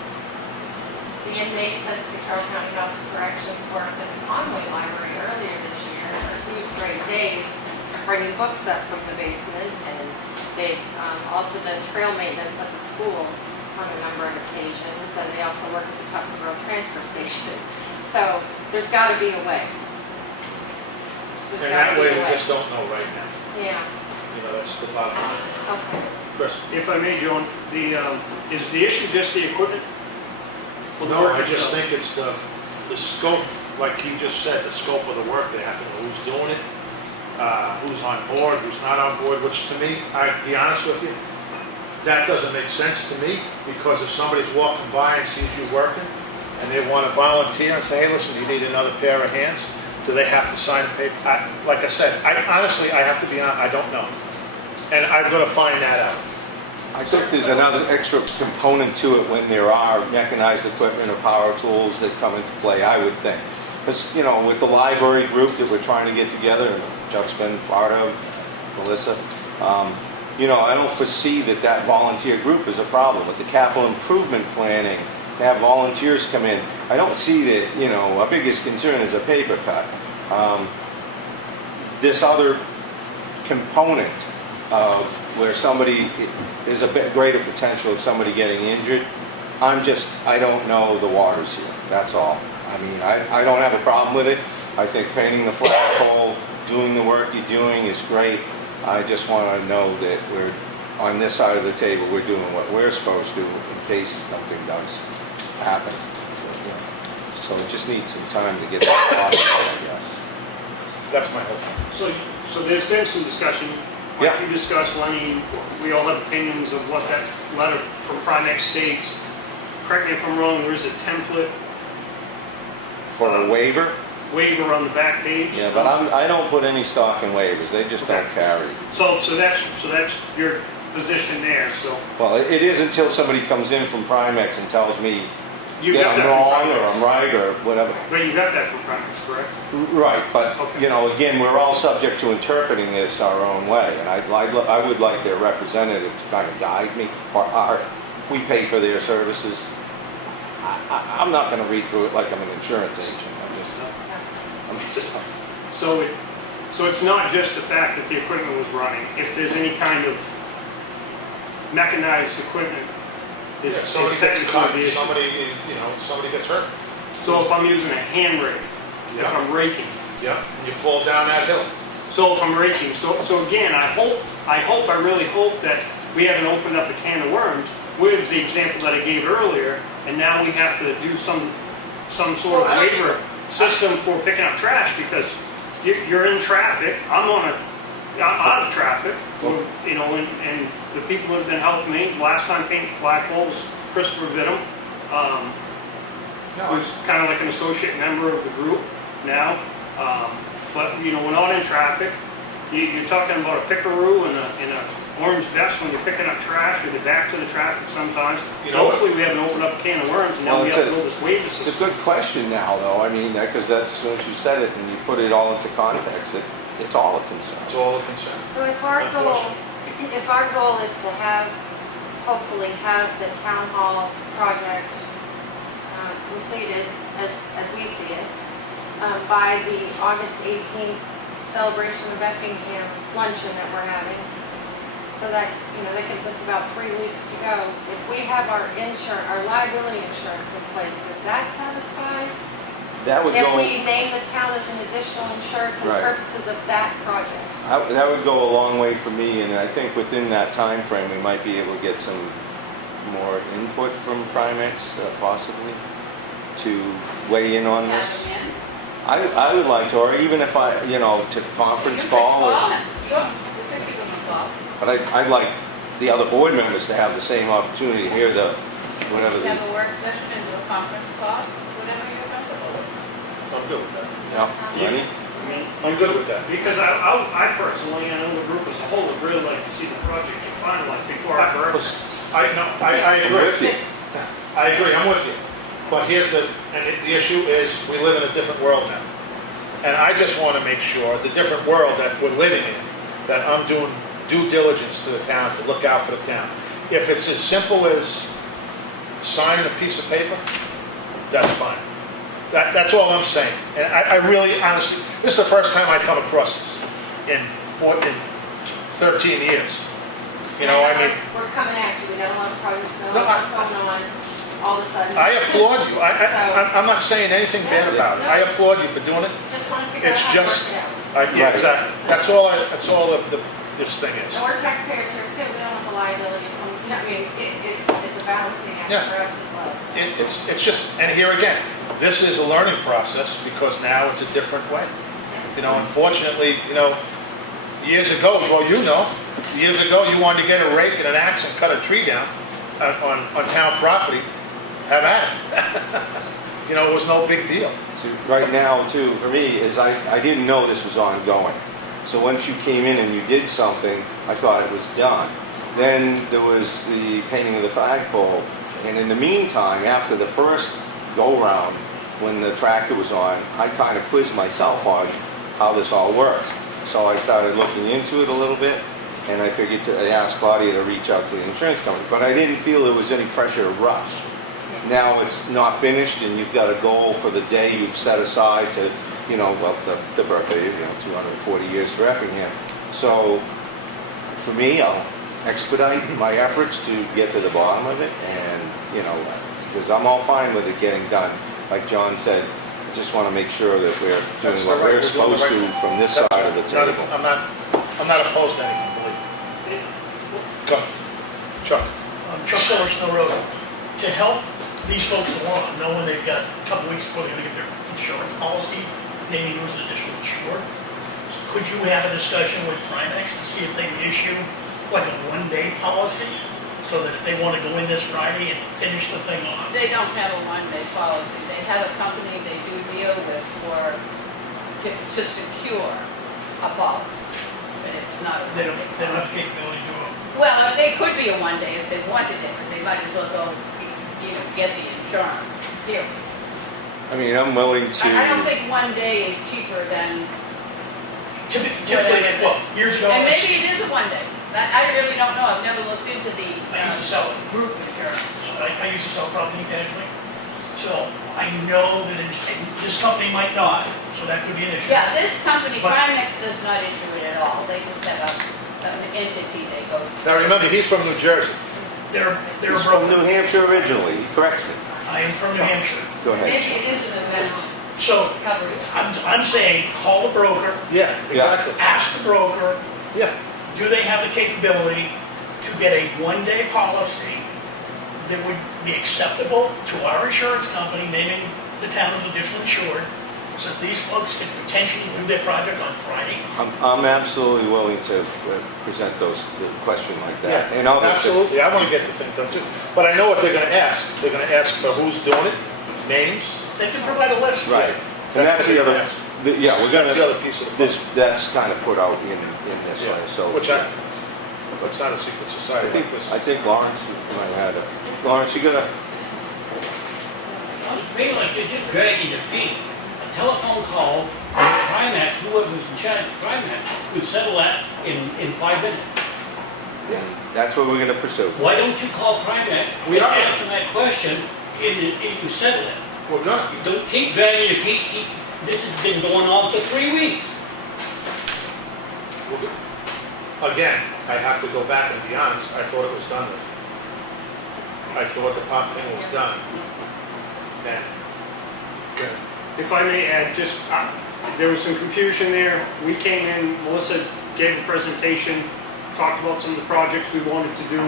The inmates at the Carroll County House of Corrections worked at the Conway Library earlier this year for 2 straight days. bringing books up from the basement, and they've also done trail maintenance at the school on a number of occasions, and they also work at the Tucker Road transfer station. So there's got to be a way. There's And gotta that be way a we just don't know right now. Yeah, You know, that's the bottom line. okay. Chris? If I may, Joan, is the issue just the equipment? Or the No, work I just itself? think it's the scope, like he just said, the scope of the work they have to know who's doing it, who's on board, who's not on board, which to me, I'll be honest with you, that doesn't make sense to me, because if somebody's walking by and sees you working, and they want to volunteer and say, hey, listen, you need another pair of hands, do they have to sign a paper? Like I said, honestly, I have to be honest, I don't know. And I'm gonna find that out. I think there's another extra component to it when there are mechanized equipment or power tools that come into play, I would think. Because, you know, with the library group that we're trying to get together, and Chuck's been part of, Melissa, you know, I don't foresee that volunteer group is a problem. With the capital improvement planning, to have volunteers come in, I don't see that, you know, our biggest concern is a paper cut. This other component of where somebody, is a bit greater potential of somebody getting injured, I don't know the waters here, that's all. I mean, I don't have a problem with it. I think painting the flagpole, doing the work you're doing is great. I just want to know that we're, on this side of the table, we're doing what we're supposed to in case something does happen. So we just need some time to get that process, I guess. That's my whole thing. So there's been some discussion, like Yeah. you discussed, Lenny, we all have opinions of what that letter from Primex states. Correct me if I'm wrong, there's a template For a waiver? waiver on the back page. Yeah, but I don't put any stock in waivers, they just don't carry. So that's your position there, so Well, it is until somebody comes in from Primex and tells me you that got I'm that wrong from or Primex. I'm right or whatever. But you got that from Primex, correct? Right, but, Okay. you know, again, we're all subject to interpreting this our own way, and I would like their representative to kind of guide me, or we pay for their services. I'm not gonna read through it like I'm an insurance agent, So it's not just the fact that the equipment was running. If there's any kind of mechanized equipment, is Somebody gets technically caught, the issue. somebody gets hurt. So if I'm using a hand rake, if Yeah. I'm raking, Yeah, and you fall down that hill. so if I'm raking, so again, I really hope that we haven't opened up a can of worms with the example that I gave earlier, and now we have to do some sort of waiver system for picking up trash, because you're in traffic, I'm out of traffic, you know, and the people that have been helping me, last time painting flagpoles, Christopher Vittum, who's kind of like an associate member of the group now, but, you know, we're not in traffic. You're talking about a pickaroo and a orange vest when you're picking up trash, or the back to the traffic sometimes. You So know- hopefully we haven't opened up a can of worms, and now Well, we it's have a- to build this waiver It's a system. good question now, though, I mean, because that's, once you said it and you put it all into context, it's all a concern. It's all a concern. So if our goal is to hopefully have the town hall project completed as we see it, by the August 18th celebration of Effingham luncheon that we're having, so that, you know, that gives us about 3 weeks to go. If we have our liability insurance in place, does that satisfy? That would If go, we name the town as an additional insurance for Right. purposes of that project? that would go a long way for me, and I think within that time frame, we might be able to get some more input from Primex, possibly, to weigh in on this. Have them in. I would like to, or even if I, you know, to conference call, Sure, you could give them a call. but I'd like the other board members to have the same opportunity to hear whatever Have the, a work session and do a conference call, whatever you're comfortable with. I'm good with that. yeah, Lenny? I'm good with that. Because I personally, and I know the group as a whole, would really like to see the project get finalized before our birthday. I I'm agree. with you. I agree, I'm with you. But the issue is, we live in a different world now. And I just want to make sure, the different world that we're living in, that I'm doing due diligence to the town, to look out for the town. If it's as simple as signing a piece of paper, that's fine. That's all I'm saying. And I really, honestly, this is the first time I come across this in 13 years. You know, I mean, We're coming at you, we got a lot of projects going No, on, all of a sudden. I applaud you. I'm not saying anything bad about it. I applaud you for doing it. Just want to figure out It's how to just, work it out. yeah, exactly. That's all this thing is. And we're taxpayers here too, we don't want the liability of some, I mean, it's a balancing act Yeah. for us as well. So. It's just, and here again, this is a learning process because now it's a different way. You know, unfortunately, you know, years ago, well, you know, years ago, you wanted to get a rake and an axe and cut a tree down on town property, have at it. You know, it was no big deal. Right now, too, for me, is I didn't know this was ongoing. So once you came in and you did something, I thought it was done. Then there was the painting of the flagpole, and in the meantime, after the first go-round, when the tractor was on, I kind of quizzed myself on how this all works. So I started looking into it a little bit, and I figured I asked Claudia to reach out to the insurance company, but I didn't feel there was any pressure or rush. Now it's not finished, and you've got a goal for the day you've set aside to, you know, well, the birthday, you know, 240 years for Effingham. So for me, I'll expedite my efforts to get to the bottom of it, and, you know, because I'm all fine with it getting done. Like John said, I just want to make sure that we're doing That's what right. we're supposed to from this side of the table. I'm not opposed to anything, believe me. Go, Chuck. Chuck Silver Snow Road, to help these folks along, knowing they've got a couple weeks before they're gonna get their insurance policy, maybe there was an additional insured, could you have a discussion with Primex to see if they would issue like a one-day policy? So that if they wanna go in this Friday and finish the thing off? They don't have a one-day policy. They have a company they do deal with to secure a policy, but it's not a They don't one-day have policy. capability to do it. Well, I mean, they could be a one-day if they wanted it, but they might as well go, you know, get the insurance here. I mean, I'm willing to. I don't think one day is cheaper than, Typically, well, years ago, and I maybe it is a one-day. I really don't know. I've never looked into the used to sell it. group insurance. I used to sell property casualty. So I know that this company might not, so that could be an issue. Yeah, this company, But- Primex, does not issue it at all. They just have an entity they go to. Now remember, he's from New Jersey. They're He's from broker. New Hampshire originally, he corrects me. I am from New Hampshire. Go ahead. Maybe it is an event So coverage. I'm saying, call the broker, Yeah, exactly. ask the broker, Yeah. do they have the capability to get a one-day policy that would be acceptable to our insurance company, naming the town as additional insured, so that these folks could potentially do their project on Friday? I'm absolutely willing to present the question like that. Yeah, And others. absolutely. I want to get the thing done too. But I know what they're going to ask. They're going to ask for who's doing it, names. They can provide a list. Right. And that's the other, yeah, we're That's the gonna, other piece of the puzzle. that's kind of put out in this Yeah, way, so. but it's not a secret society like this. I think Lawrence might have had it. Lawrence, you gonna, I'm feeling like you're just dragging your feet. A telephone call, Primex, whoever was in charge of Primex, would settle that in 5 minutes. that's what we're gonna pursue. Why don't you call Primex We and are. ask them that question and you settle it? We're gonna. Don't keep dragging your feet. This has been going on for 3 weeks. We're good. Again, I have to go back and be honest, I thought it was done with. I thought the pop thing was done. And, good. If I may add, just, there was some confusion there. We came in, Melissa gave a presentation, talked about some of the projects we wanted to do.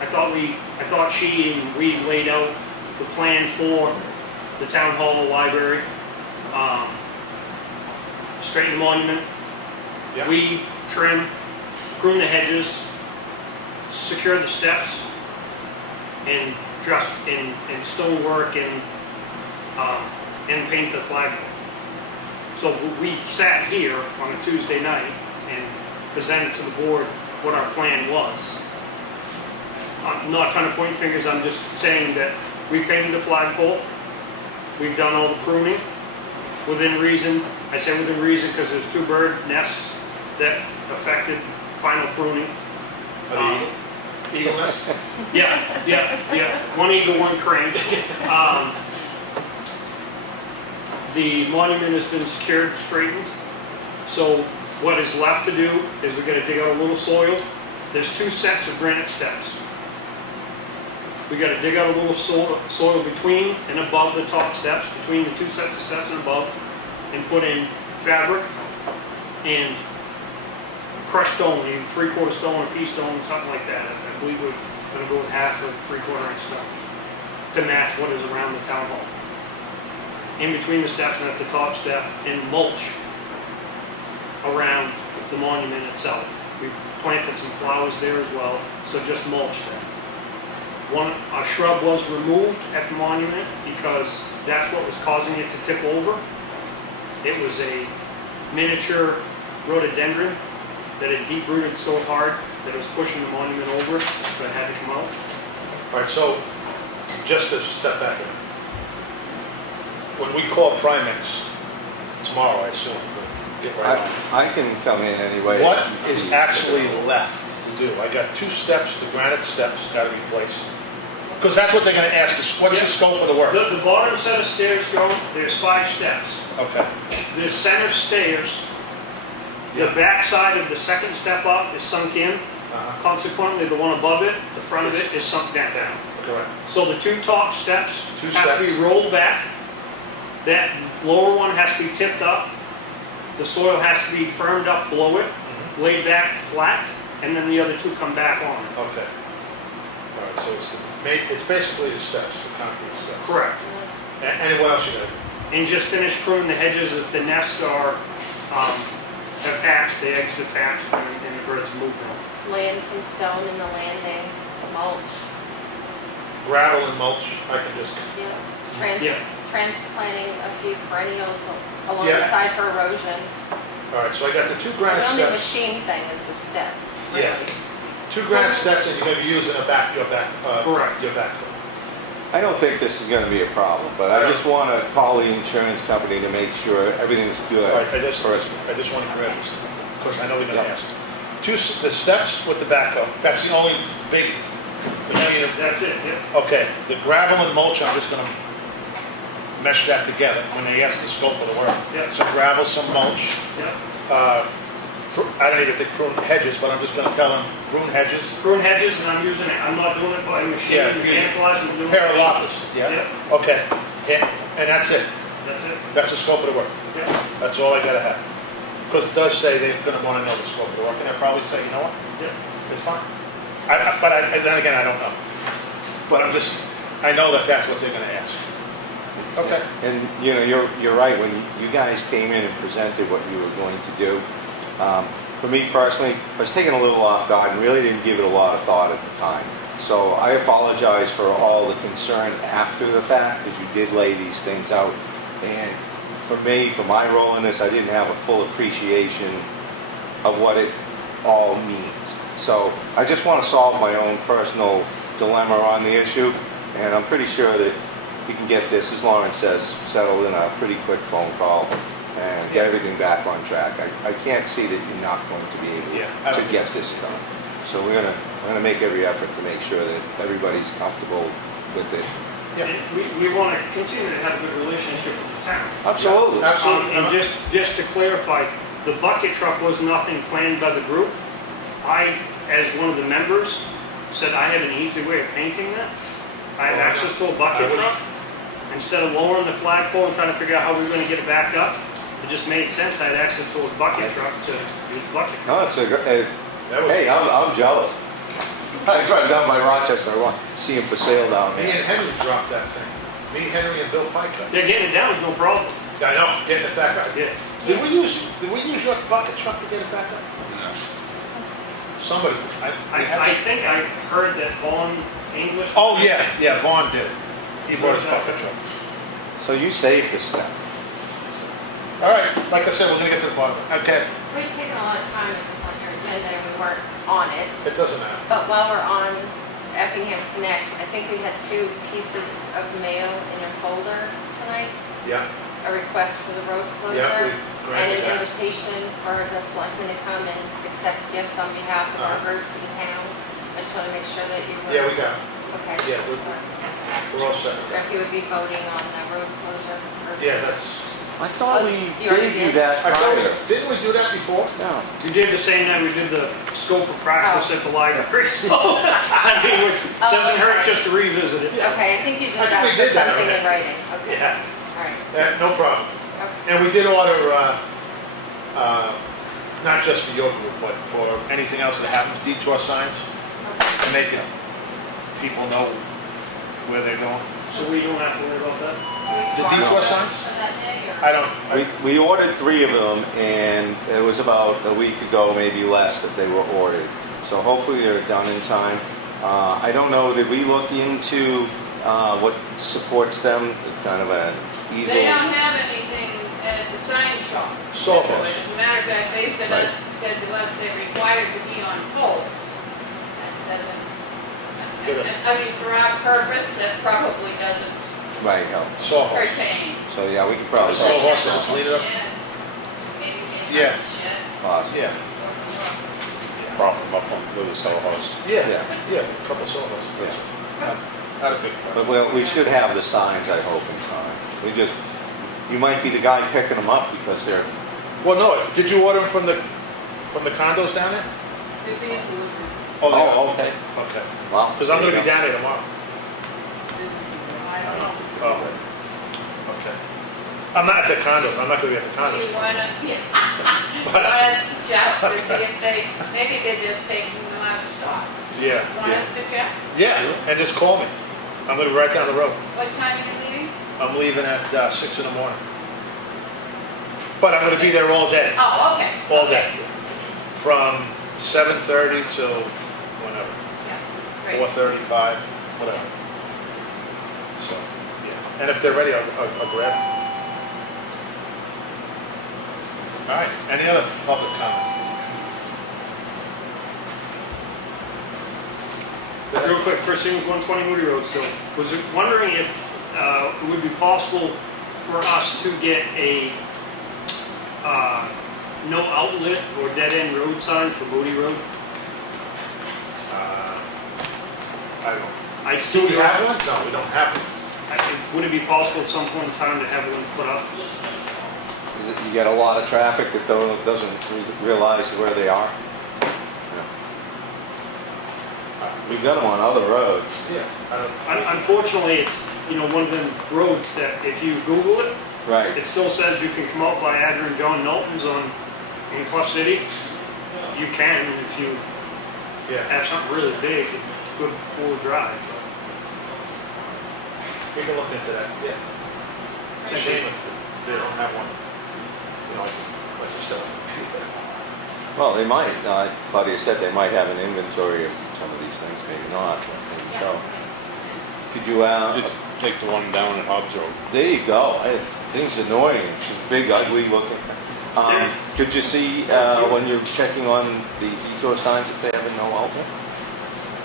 I thought she and we laid out the plan for the town hall, library, straighten the monument, Yeah. weed, trim, prune the hedges, secure the steps, and dress in stonework and paint the flagpole. So we sat here on a Tuesday night and presented to the board what our plan was. I'm not trying to point fingers, I'm just saying that we painted the flagpole, we've done all the pruning within reason. I say within reason because there's 2 bird nests that affected final pruning. The eagle nest? Yeah. One eagle, one crane. The monument has been secured, straightened. So What is left to do is we gotta dig out a little soil. There's 2 sets of granite steps. We gotta dig out a little soil between and above the top steps, between the 2 sets of steps and above, and put in fabric and crushed stone, either 3/4 stone or pea stone, something like that. I believe we're gonna go with half of 3/4 inch stone to match what is around the town hall. In between the steps and at the top step, and mulch around the monument itself. We've planted some flowers there as well, so just mulch there. A shrub was removed at the monument because that's what was causing it to tip over. It was a miniature rhododendron that had deep rooted so hard that it was pushing the monument over, so it had to come out. All right, so just to step back a minute. When we call Primex tomorrow, I assume, to get right on. I can come in anyway. What is actually left to do? I got 2 steps, the granite steps gotta be placed. Because that's what they're gonna ask us, what's the Yeah. scope of the work? The bottom set of stairs, Joe, there's 5 steps. Okay, The center stairs, the Yeah. back side of the second step up is sunk in. Consequently, the one above it, the front of it is sunk down. correct. So the 2 top steps 2 have to be steps. rolled back. That lower one has to be tipped up. The soil has to be firmed up below it, laid back flat, and then the other 2 come back on it. Okay. All right, so it's basically the steps, the concrete steps. Correct. And what else you gotta do? And just finish pruning the hedges if the nests are, have hatched, the eggs have hatched, and the birds moved them. Laying some stone in the landing, mulch, Gravel and mulch, I can just, yeah. Transplanting a few perennials along Yeah. the side for erosion. all right, so I got the 2 The granite only steps. machine thing is the steps, Yeah. really. 2 granite steps, and you're gonna be using your back. Correct. Your back. I don't think this is gonna be a problem, but I just wanna call the insurance company to make sure everything's good. All right, I just first. want to grab this, because I know they're gonna ask. The steps with the backhoe, that's the only big machine. That's it, yeah. Okay, the gravel and mulch, I'm just gonna mesh that together when they ask the scope of the work. Yeah. Some gravel, some mulch. Yeah. I don't even think prune hedges, but I'm just gonna tell them prune hedges. Prune hedges, and I'm using it, I'm not doing it by machine, Yeah, mechanicalized, I'm doing it. Paralopis, yeah? Yeah. Okay, yeah, and that's it. That's it, That's the scope of the work. yeah. That's all I gotta have. Because it does say they're gonna wanna know the scope of the work, and they'll probably say, you know what, Yeah. it's fine. Then again, I don't know. But I know that that's what they're gonna ask. Okay. And, you know, you're right, when you guys came in and presented what you were going to do, for me personally, I was taken a little off guard and really didn't give it a lot of thought at the time. So I apologize for all the concern after the fact, because you did lay these things out. And for me, for my role in this, I didn't have a full appreciation of what it all means. So I just want to solve my own personal dilemma on the issue, and I'm pretty sure that we can get this, as Lauren says, settled in a pretty quick phone call and get everything back on track. I can't see that you're not going to be able to get this done. So we're gonna make every effort to make sure that everybody's comfortable with it. Yeah. And we want to continue to have a good relationship with the town. Absolutely. Absolutely. And just to clarify, the bucket truck was nothing planned by the group. I, as one of the members, said I had an easy way of painting that. I have access to a bucket truck. Instead of lowering the flagpole and trying to figure out how we were going to get it back up, it just made sense. I had access to a bucket truck to use the bucket truck. No, it's hey, I'm jealous. I drive down by Rochester, I want to see him for sale down Me there. and Henry dropped that thing. Me, Henry, and Bill Pike. Yeah, getting it down is no problem. I know, getting it back up. Yeah. Did we use your bucket truck to get it back up? No. Somebody, I think I heard that Vaughn English. Oh, yeah, Vaughn did. He brought his bucket truck. So you saved this stuff. All right, like I said, we're gonna get to the bottom. Okay, We've taken a lot of time in this on your agenda and we weren't on it. it doesn't matter. But while we're on Effingham Connect, I think we had 2 pieces of mail in your folder tonight. Yeah, A request for the road Yeah, closure we and granted an that. invitation for the selectmen to come and accept gifts on behalf of our group to the town. I just want to make sure that you were. yeah, we got it. Okay. Yeah, we're all set. Or if you would be voting on the road closure. or- Yeah, that's, I thought we You already gave you did? that I thought, prior. didn't we do that before? No. We did the same night we did the scope of practice at the library, so, I mean, it doesn't hurt just to revisit it. Okay, I think you just I think we asked for did that something in already. writing. Okay, Yeah, all right. no problem. Okay. And we did order, not just for your group, but for anything else that happens, detour signs, to make it, people know where they're going. So we don't have to worry about that? The detour signs? For that day, or? I don't, We ordered 3 of them, and it was about a week ago, maybe less, that they were ordered. So hopefully they're done in time. I don't know, did we look into what supports them? Kind of an easel? They don't have anything at the sign shop. Sawhorse. As a matter of fact, they said to us they're required to be on poles. That Good. doesn't, I mean, for our purpose, that probably doesn't Right, no. sawhorse. pertain. So yeah, we can probably. So horse, let's leave it up. Maybe it's Yeah. on the shed. Awesome. Yeah, Prop them up on with a sawhorse. yeah, yeah, a couple sawhorses. Yeah. Not a big But problem. we should have the signs, I hope, in time. You might be the guy picking them up because they're, Well, no, did you order them from the condos down there? They're being delivered. Oh, they are. oh, okay. Okay, Well. because I'm gonna there be you go. down there tomorrow. I don't know. Oh, okay. I'm not at the condos, I'm not gonna be at the You condos. wanna, yeah. Want us to check to see if they, maybe they're just taking them out of stock. Yeah, Want yeah. us to check? Yeah, and just call me. I'm gonna be right down the road. What time are you leaving? I'm leaving at 6 in the morning. But I'm gonna be there all day, Oh, okay. all okay. day. From 7:30 till whenever, Yeah, great. 4:35, whatever. So, yeah. And if they're ready, I'll grab them. All right, any other public comment? Real quick, first thing was 120 Moody Road, so was wondering if it would be possible for us to get a no outlet or dead end road sign for Moody Road? I don't. I Do see. we have one? No, we don't have one. Would it be possible at some point in time to have one put up? You get a lot of traffic that doesn't realize where they are. We've got them on other roads. Yeah, I don't. Unfortunately, it's, one of them roads that if you Google it, Right. it still says you can come out by Adder and John Knowlton's in Clough City. You can if you Yeah, have something really big, good full drive. we can look into that, yeah. It's a shame that they don't have one, like you said, on the computer. Well, they might. Claudia said they might have an inventory of some of these things, maybe not. Maybe so. Could you, Just take the one down at Hobbs Road. there you go. Thing's annoying. It's a big, ugly looking. Could you see when you're checking on the detour signs if they have a no outlet?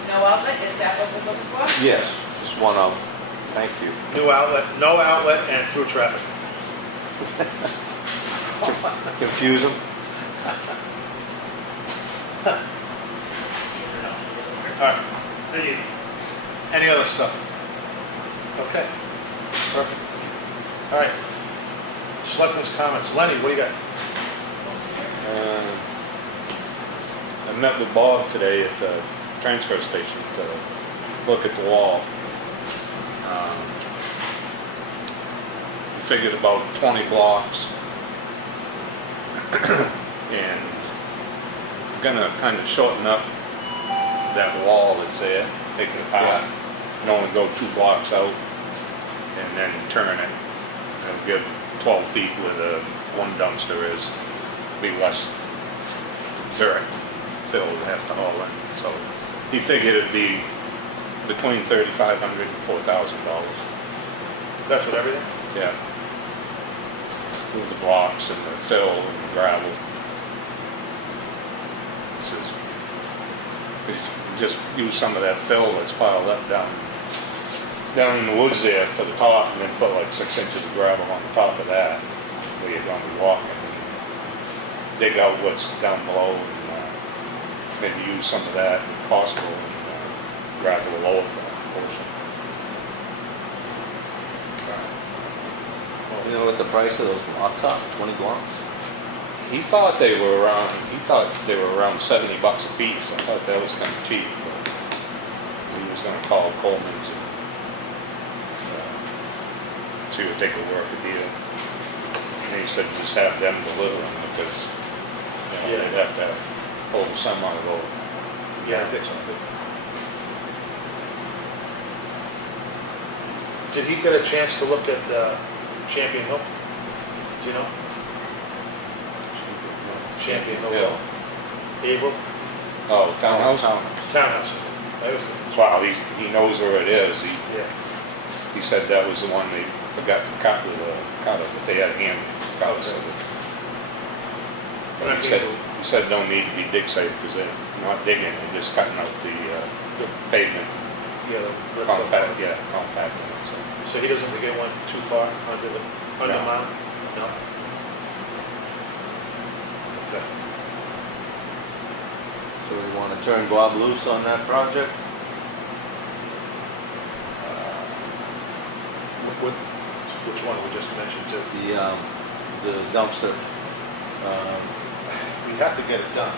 No outlet, is that what we're looking for? Yes, just one of. Thank you. New outlet, no outlet, and through traffic. Confuse them. All right, Thank you. any other stuff? Okay, perfect. All right, selectmen's comments. Lenny, what do you got? I met with Bob today at the transfer station to look at the wall. We figured about 20 blocks. And we're gonna kind of shorten up that wall that's there, take it apart, and only go 2 blocks out, and then turn it. And give 12 feet where the one dumpster is, be less dirt fill to have to haul in. So he figured it'd be between $3,500 and $4,000. That's what everything? Yeah. With the blocks and the fill and the gravel. He says, just use some of that fill that's piled up down in the woods there for the top, and then put like 6 inches of gravel on the top of that where you're going to be walking. And dig out what's down below and maybe use some of that if possible and gravel the lower portion. Well, You know what the price of those blocks are? 20 blocks? He thought they were around, $70 a piece. I thought that was kind of cheap, but he was gonna call Coleman's and see what they could work a deal. And he said just have them deliver them because, Yeah. they'd have to have whole semi-load. Yeah, did he get a chance to look at Champion Hill? Do you know? Champion Hill Yeah. Road. Able? Oh, townhouse? Townhouse. That was the- Wow, he knows where it is. Yeah. He said that was the one they forgot to cut with but they had hand cuts. Okay. So But I he think said no need to be dig safe because they're not digging, they're just cutting out the pavement, yeah, the ripped up part. compacting it. So he doesn't think it went too far under No. mount? No? Okay. So we want to turn Bob loose on that project? Which one we just mentioned too? The dumpster. We have to get it done.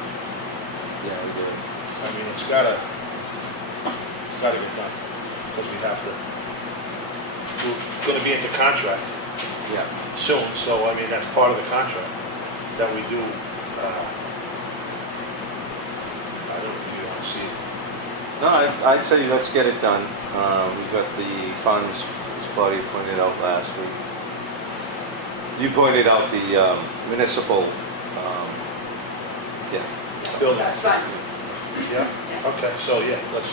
Yeah, we do. I mean, it's gotta get done, because we have to, we're gonna be into contract Yeah. soon, so I mean, that's part of the contract, that we do, I don't know if you don't see it. No, I'd say let's get it done. We've got the funds, as Claudia pointed out last week. You pointed out the municipal, yeah. Building, That's fine. yeah, okay, so yeah, let's,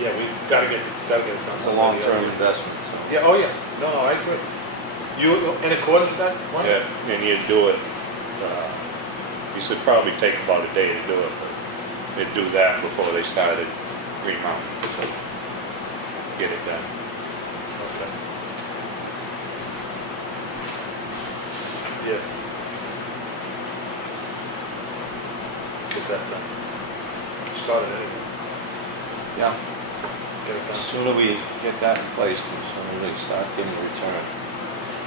yeah, we gotta get it done. It's a long-term investment, so. Yeah, oh yeah, no, I agree. You in accordance with that, Mike? Yeah, and you'd do it, you should probably take about a day to do it, but they'd do that before they started remounting, so get it done. Okay. Yeah. Get that done. Started anyway, Yeah. get it The done. sooner we get that in place, the sooner we start getting a return.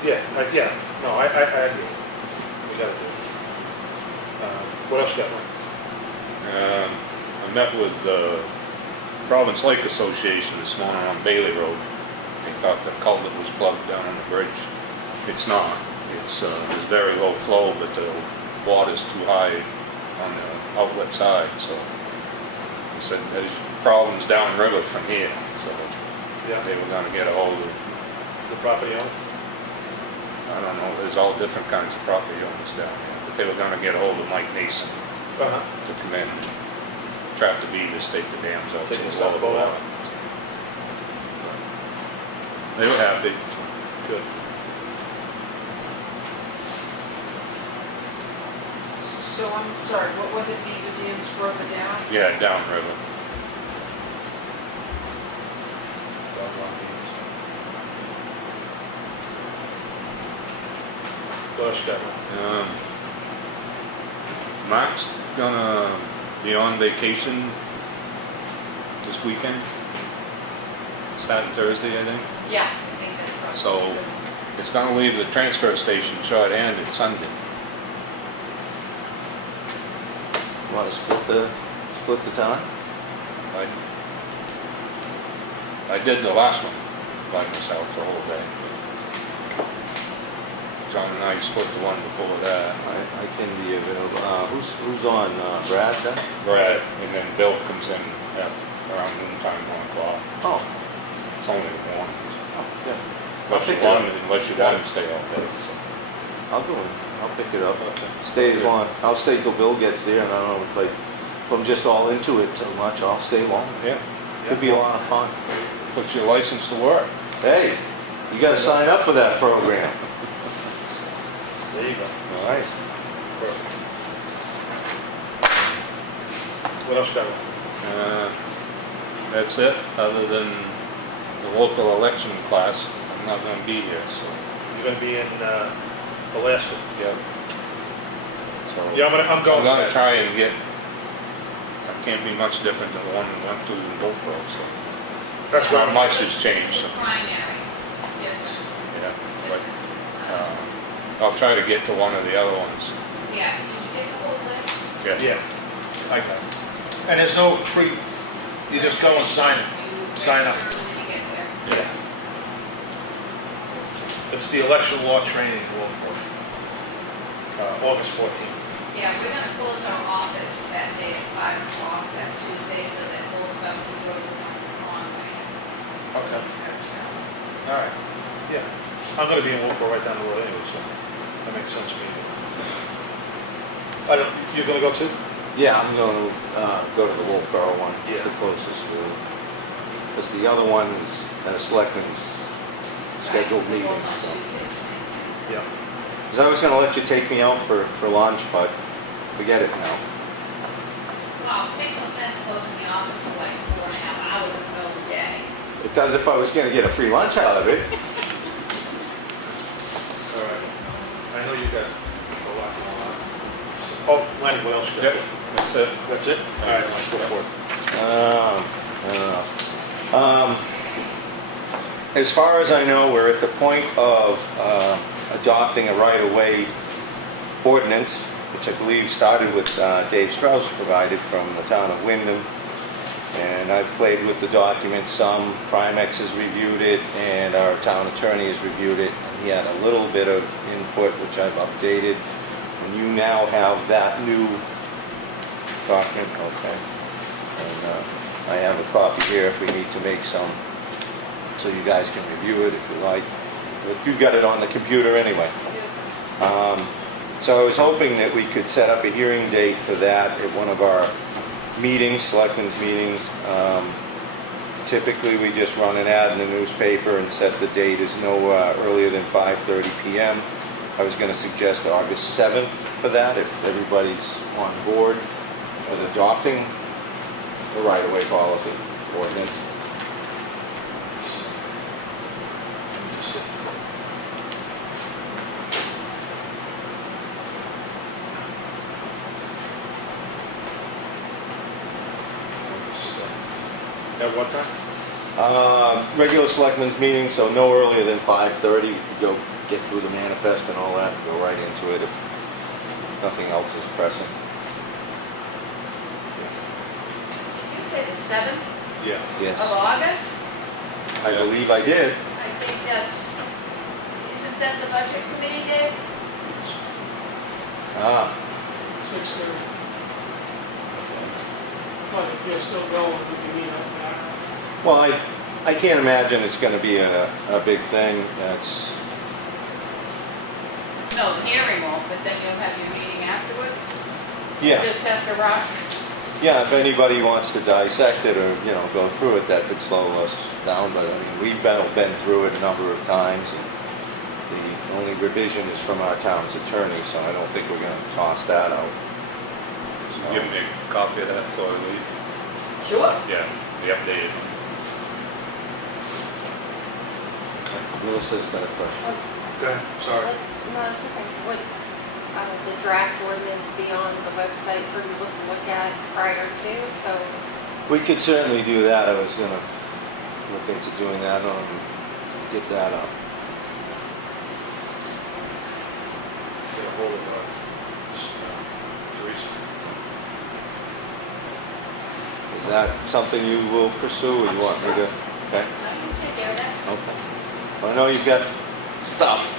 Yeah, yeah, no, I agree. We gotta do it. What else you got, Mike? I met with the Province Lake Association this morning on Bailey Road. They thought the culvert was plugged down on the bridge. It's not. There's very low flow, but the water's too high on the outlet side, so they said there's problems downriver from here, so Yeah, they were gonna get a hold of, the property owner? I don't know, there's all different kinds of property owners down there, but they were gonna get a hold of Mike Mason Uh-huh. to come in and trap the beavers, take the dams out. Take so the it's all boat out. water. They were happy. Good. So I'm sorry, what was it, beaver dams further down? Yeah, downriver. What else you got, Mike? Mark's gonna be on vacation this weekend, starting Thursday, I think. Yeah, I think that's probably. So it's gonna leave the transfer station short-handed Sunday. Want to split the time? I did the last one by myself the whole day. John and I split the one before that. I can be available. Who's on, Brad then? Brad, and then Bill comes in around noontime, 1 o'clock. Oh, It's only the morning. yeah. Unless you want to stay all day. so. I'll go in. I'll pick it up. Okay. Stay as long. I'll stay till Bill gets there, and I don't know if I'm just all into it too much, I'll stay long. Yeah, Could be a lot of fun. puts your license to work. Hey, you gotta sign up for that program. There you go. All right. Perfect. What else you got, Mike? That's it, other than the local election class. I'm not gonna be here, so, You're gonna be in, Alaska. yeah. So Yeah, I'm going I'm gonna to that. try and get, I can't be much different than the one we went to in Goldsboro, so. That's what Not much has changed, This is so, primary, it's different. yeah. But I'll try to get to one of the other ones. Yeah, did you get the whole list? Yeah, I got it. And there's no you just go and sign it. You Sign up. register when you get there. Yeah. It's the election law training in Wolfbrook, August 14th. Yeah, we're gonna close our office that day at 5 o'clock that Tuesday, so that both of us can go to the one on the. Okay. All right, yeah. I'm gonna be in Wolfbrook right down the road anyway, so that makes sense to me. You're gonna go too? Yeah, I'm going to go to the Wolfboro one. It's the Yeah. closest route. Because the other one is at a selectmen's scheduled meeting. So. Yeah. Because I was going to let you take me out for lunch, but forget it now. Well, it makes no sense closing the office for like 4.5 hours in the middle of the day. It does if I was going to get a free lunch out of it. All right. I know you got a lot going on. Oh, Lenny, what else you got? Yep, that's it. That's it? All right, Mike, go for it. I don't know. As far as I know, we're at the point of adopting a right-of-way ordinance, which I believe started with Dave Strauss provided from the town of Wyndham. And I've played with the document some. Primex has reviewed it, and our town attorney has reviewed it. And he had a little bit of input, which I've updated. And you now have that new document, okay. And I have a copy here if we need to make some, so you guys can review it if you like. But you've got it on the computer anyway. So I was hoping that we could set up a hearing date for that at one of our meetings, selectmen's meetings. Typically, we just run an ad in the newspaper and set the date as no earlier than 5:30 p.m. I was going to suggest August 7th for that, if everybody's on board with adopting the right-of-way policy ordinance. At what time? Regular selectmen's meeting, so no earlier than 5:30. You could go get through the manifest and all that, go right into it if nothing else is pressing. Did you say the 7th Yeah. Yes, of August? I believe I did. I think isn't that the budget committee day? Ah, 6:30. But if you're still going, we can meet up there. well, I can't imagine it's going to be a big thing. That's, No, the hearing won't, but then you'll have your meeting afterwards? yeah. Just have to rush? Yeah, if anybody wants to dissect it or, go through it, that could slow us down, but I mean, we've been through it a number of times. And the only revision is from our town's attorney, so I don't think we're gonna toss that out. So- Give me a copy of that before I leave. Sure. Yeah, the updated. Melissa's got a question. Go ahead, sorry. No, it's okay. Would the draft ordinance be on the website for people to look at prior to, so? We could certainly do that, I was gonna look into doing that, get that up. Get a hold of Teresa. Is that something you will pursue, or you want me to? Okay, I can take care of that. okay. Well, I know you've got stuff.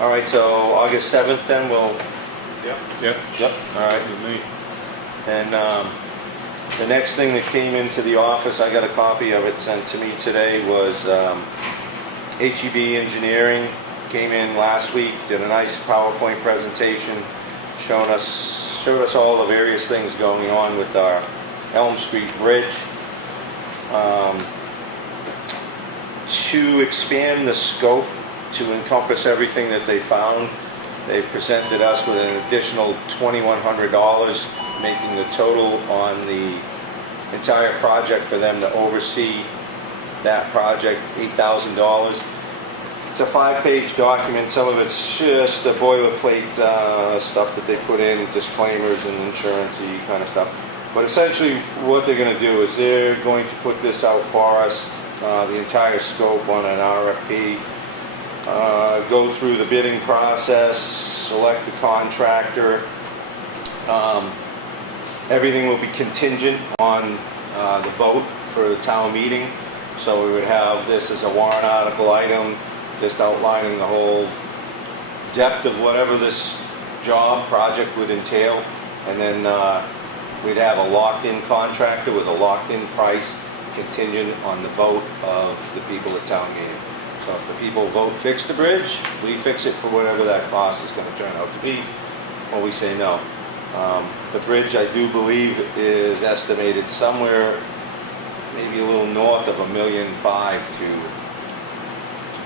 All right, so August 7th then, we'll, Yep. Yep. yep, all right. With me. And the next thing that came into the office, I got a copy of it sent to me today, was HEB Engineering came in last week, did a nice PowerPoint presentation, showed us all the various things going on with our Elm Street Bridge. To expand the scope to encompass everything that they found, they've presented us with an additional $2,100, making the total on the entire project for them to oversee that project $8,000. It's a 5-page document. Some of it's just the boilerplate stuff that they put in, disclaimers and insurance-y kind of stuff. But essentially what they're going to do is they're going to put this out for us, the entire scope on an RFP. go through the bidding process, select the contractor. Everything will be contingent on the vote for the town meeting. So we would have this as a warrant article item, just outlining the whole depth of whatever this project would entail. And then we'd have a locked-in contractor with a locked-in price contingent on the vote of the people at town meeting. So if the people vote fix the bridge, we fix it for whatever that cost is going to turn out to be, or we say no. The bridge, I do believe, is estimated somewhere maybe a little north of $1.5 million to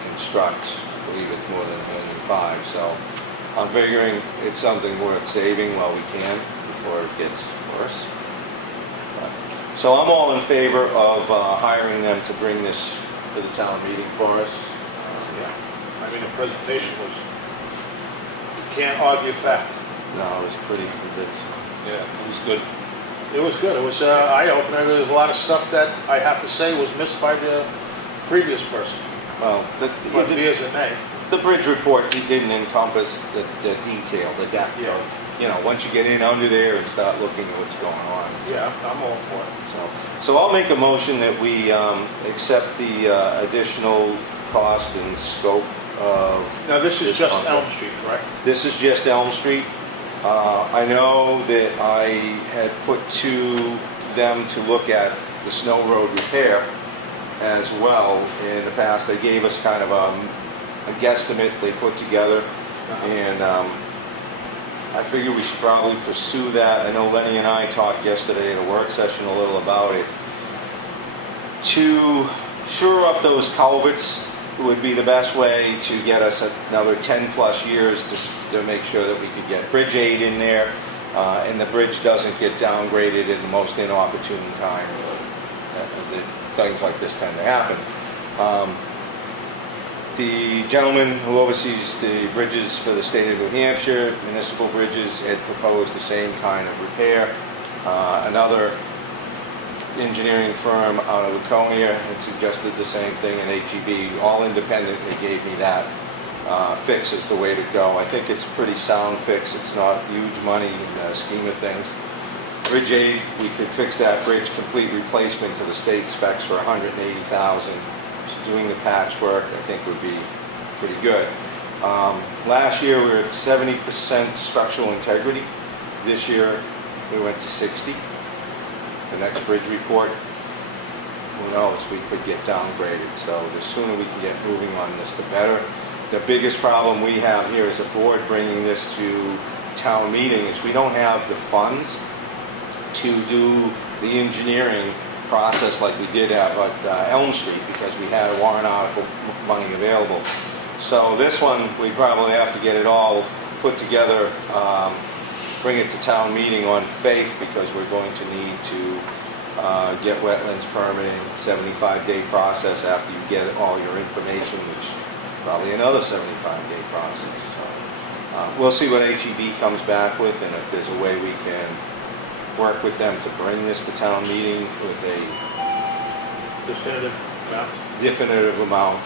construct. I believe it's more than $1.5 million. So I'm figuring it's something worth saving while we can before it gets worse. So I'm all in favor of hiring them to bring this to the town meeting for us. Yeah. I mean, the presentation was, you can't argue fact. No, it was pretty convincing. Yeah, it was good. It was good. It was an eye-opener. There's a lot of stuff that I have to say was missed by the previous person. Well, But be as it may. the bridge report didn't encompass the detail, the depth Yeah. of, once you get in under there and start looking at what's going on. Yeah, I'm all for it. So I'll make a motion that we accept the additional cost and scope of. Now, this is just contract. Elm Street, correct? This is just Elm Street. I know that I had put to them to look at the snow road repair as well in the past. They gave us kind of a guesstimate they put together, and I figure we should probably pursue that. I know Lenny and I talked yesterday at a work session a little about it. To shore up those culverts would be the best way to get us another 10 plus years to make sure that we could get bridge aid in there, and the bridge doesn't get downgraded in the most inopportune time. Things like this tend to happen. The gentleman who oversees the bridges for the state of New Hampshire, municipal bridges, had proposed the same kind of repair. Another engineering firm out of Laconia had suggested the same thing, and HEB all independently gave me that fix as the way to go. I think it's a pretty sound fix. It's not huge money in the scheme of things. Bridge aid, we could fix that bridge, complete replacement to the state specs for $180,000. So doing the patchwork, I think, would be pretty good. Last year we were at 70% structural integrity. This year we went to 60. The next bridge report, who knows, we could get downgraded. So the sooner we can get moving on this, the better. The biggest problem we have here as a board bringing this to town meeting is we don't have the funds to do the engineering process like we did at Elm Street, because we had a warrant article money available. So this one, we probably have to get it all put together, bring it to town meeting on faith, because we're going to need to get wetlands permitting, 75-day process after you get all your information, which is probably another 75-day process. So we'll see what HEB comes back with, and if there's a way we can work with them to bring this to town meeting with a definitive amount,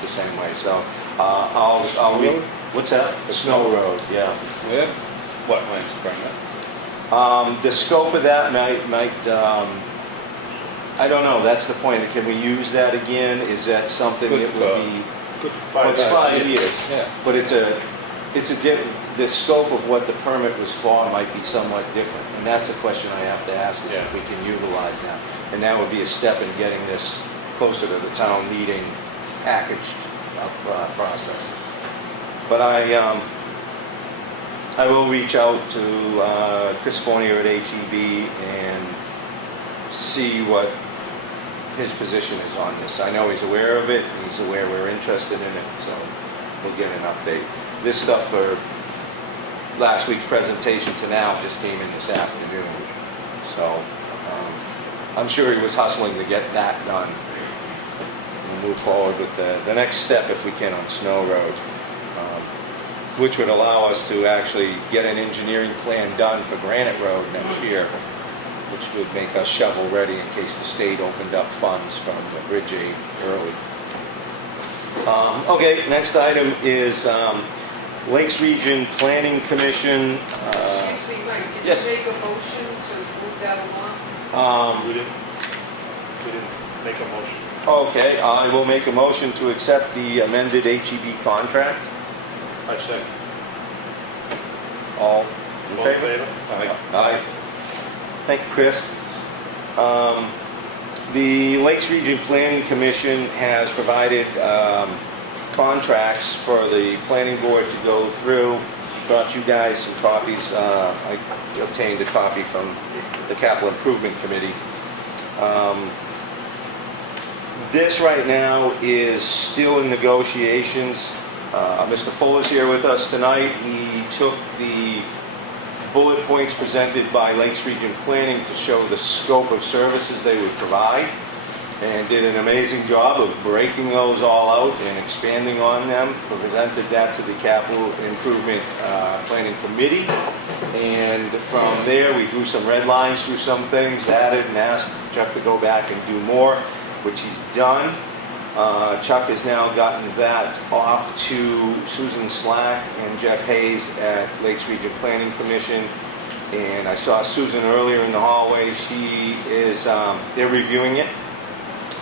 the same way. So I'll read. What's that? The snow road, yeah. Yeah. Wetlands permit. The scope of that might I don't know. That's the point. Can we use that again? Is that something Good that would be? Good for 5 Well, it's years. 5 years. Yeah. But the scope of what the permit was for might be somewhat different, and that's a question I have to ask, is if we can utilize that. And that would be a step in getting this closer to the town meeting packaged up process. But I will reach out to Chris Fournier at HEB and see what his position is on this. I know he's aware of it, and he's aware we're interested in it, so we'll get an update. This stuff for last week's presentation to now just came in this afternoon, so I'm sure he was hustling to get that done. We'll move forward with the next step, if we can, on Snow Road, which would allow us to actually get an engineering plan done for Granite Road next year, which would make us shovel ready in case the state opened up funds from the bridge aid early. Okay, next item is Lakes Region Planning Commission. Excuse me, Mike, did yes. you make a motion to move that along? We didn't make a motion. Okay, I will make a motion to accept the amended HEB contract. I second. All in All in favor? favor? Aye. Thank you, Chris. The Lakes Region Planning Commission has provided contracts for the planning board to go through. Brought you guys some copies. I obtained a copy from the Capital Improvement Committee. This right now is still in negotiations. Mr. Fuller's here with us tonight. He took the bullet points presented by Lakes Region Planning to show the scope of services they would provide, and did an amazing job of breaking those all out and expanding on them. Presented that to the Capital Improvement Planning Committee, and from there we drew some red lines through some things, added and asked Chuck to go back and do more, which he's done. Chuck has now gotten that off to Susan Slack and Jeff Hayes at Lakes Region Planning Commission. And I saw Susan earlier in the hallway. She is, they're reviewing it.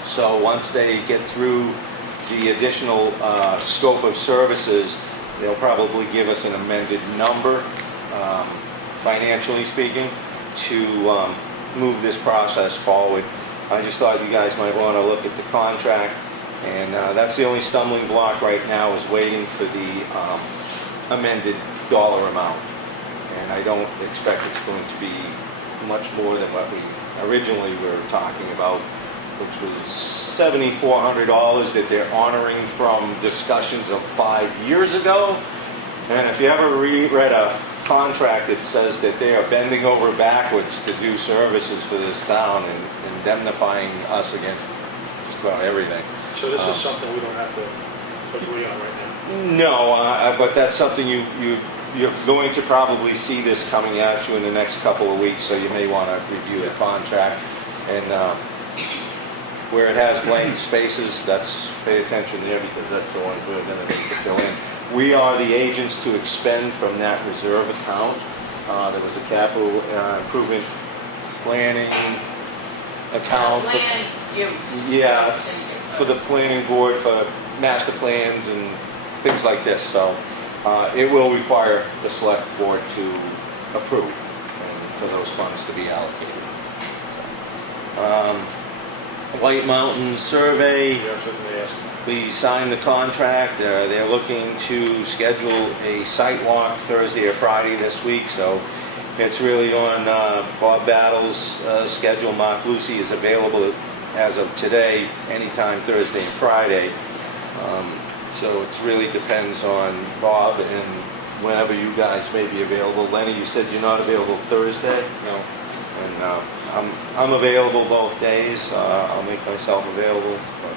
So once they get through the additional scope of services, they'll probably give us an amended number, financially speaking, to move this process forward. I just thought you guys might want to look at the contract, and that's the only stumbling block right now, is waiting for the amended dollar amount. And I don't expect it's going to be much more than what we originally were talking about, which was $7,400 that they're honoring from discussions of 5 years ago. And if you ever read a contract that says that they are bending over backwards to do services for this town and indemnifying us against just about everything. So this is something we don't have to agree on right now? No, but that's something you're going to probably see this coming at you in the next couple of weeks, so you may want to review the contract. And where it has blank spaces, pay attention there, because that's the one we're going to need to fill in. We are the agents to expend from that reserve account. There was a capital improvement planning account. Land use. Yeah, it's for the planning board, for master plans and things like this. So it will require the select board to approve and for those funds to be allocated. White Mountain Survey. That's what they asked. We signed the contract. They're looking to schedule a site walk Thursday or Friday this week, so it's really on Bob Battle's schedule. Mark Lucy is available as of today, anytime Thursday and Friday. So it really depends on Bob and whenever you guys may be available. Lenny, you said you're not available Thursday? No. And I'm available both days. I'll make myself available. But,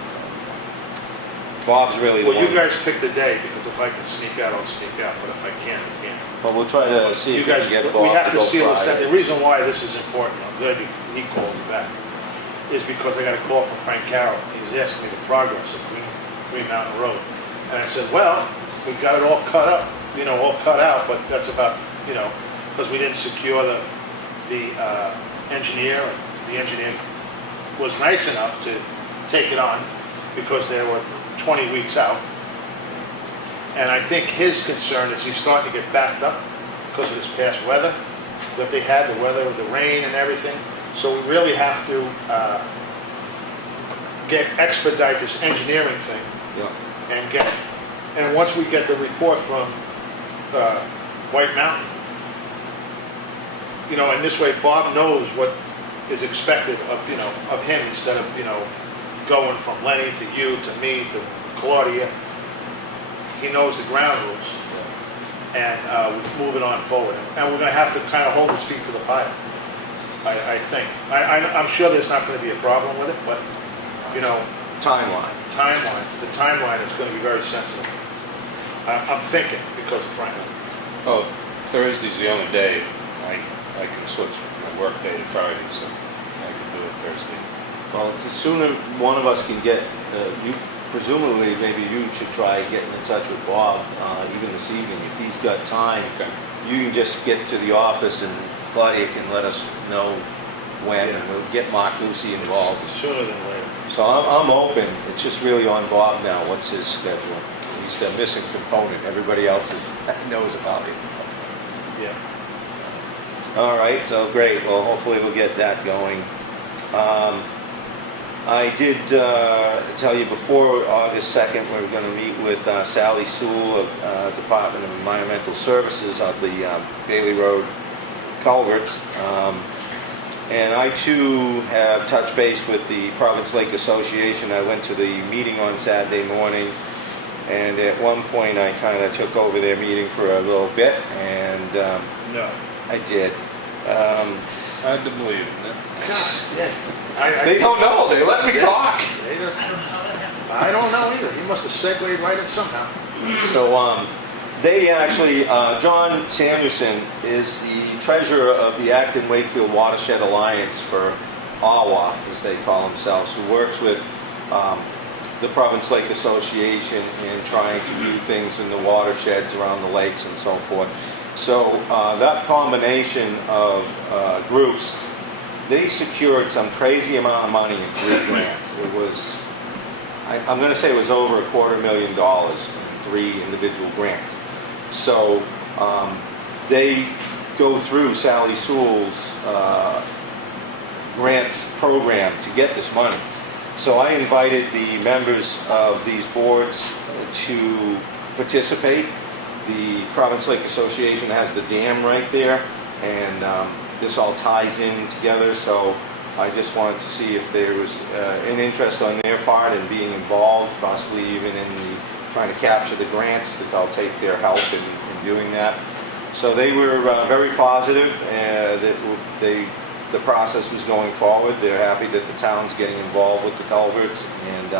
Bob's really the Well, one. you guys pick the day, because if I can sneak out, I'll sneak out, but if I can't, I can't. Well, we'll try to see You if we guys, can get we Bob have to to go seal this down. Friday. The reason why this is important, I'm glad he called me back, is because I got a call from Frank Carroll. He was asking me the progress of Green Mountain Road. And I said, well, we've got it all cut up, all cut out, but that's about, because we didn't secure the engineer, and the engineer was nice enough to take it on because they were 20 weeks out. And I think his concern is he's starting to get backed up because of this past weather that they had, the weather, the rain and everything. So we really have to expedite this engineering thing. Yeah. And once we get the report from White Mountain, and this way Bob knows what is expected of him, instead of, going from Lenny to you, to me, to Claudia. He knows the ground rules, and we're moving on forward. And we're going to have to kind of hold his feet to the fire, I think. I'm sure there's not going to be a problem with it, but, Timeline. the timeline is going to be very sensitive. I'm thinking because of Frank. Oh, Thursday's the only day I can switch my work day to Friday, so I can do it Thursday. Well, the sooner one of us can get, presumably, maybe you should try getting in touch with Bob, even this evening, if he's got time. Okay. You can just get to the office and Claudia can let us know when, and we'll get Mark Lucy involved. Sooner than later. So I'm open, it's just really on Bob now, what's his schedule? He's the missing component, everybody else knows about it. Yeah. All right, so great, well, hopefully we'll get that going. I did tell you before August 2nd, we were going to meet with Sally Sewell of Department of Environmental Services of the Bailey Road culverts. And I too have touched base with the Province Lake Association. I went to the meeting on Saturday morning, and at one point I kind of took over their meeting for a little bit, and No. I did. Hard to believe, isn't it? They don't know, they let me talk. They don't- I don't know either. He must have segued right in somehow. So they actually, John Sanderson is the treasurer of the Acton Wakefield Watershed Alliance for AWA, as they call themselves, who works with the Province Lake Association in trying to do things in the watersheds around the lakes and so forth. So that combination of groups, they secured some crazy amount of money in 3 grants. It was, I'm going to say it was over $250,000 in 3 individual grants. So they go through Sally Sewell's grant program to get this money. So I invited the members of these boards to participate. The Province Lake Association has the dam right there, and this all ties in together, so I just wanted to see if there was an interest on their part in being involved, possibly even in trying to capture the grants, because I'll take their help in doing that. So they were very positive that the process was going forward. They're happy that the town's getting involved with the culverts, and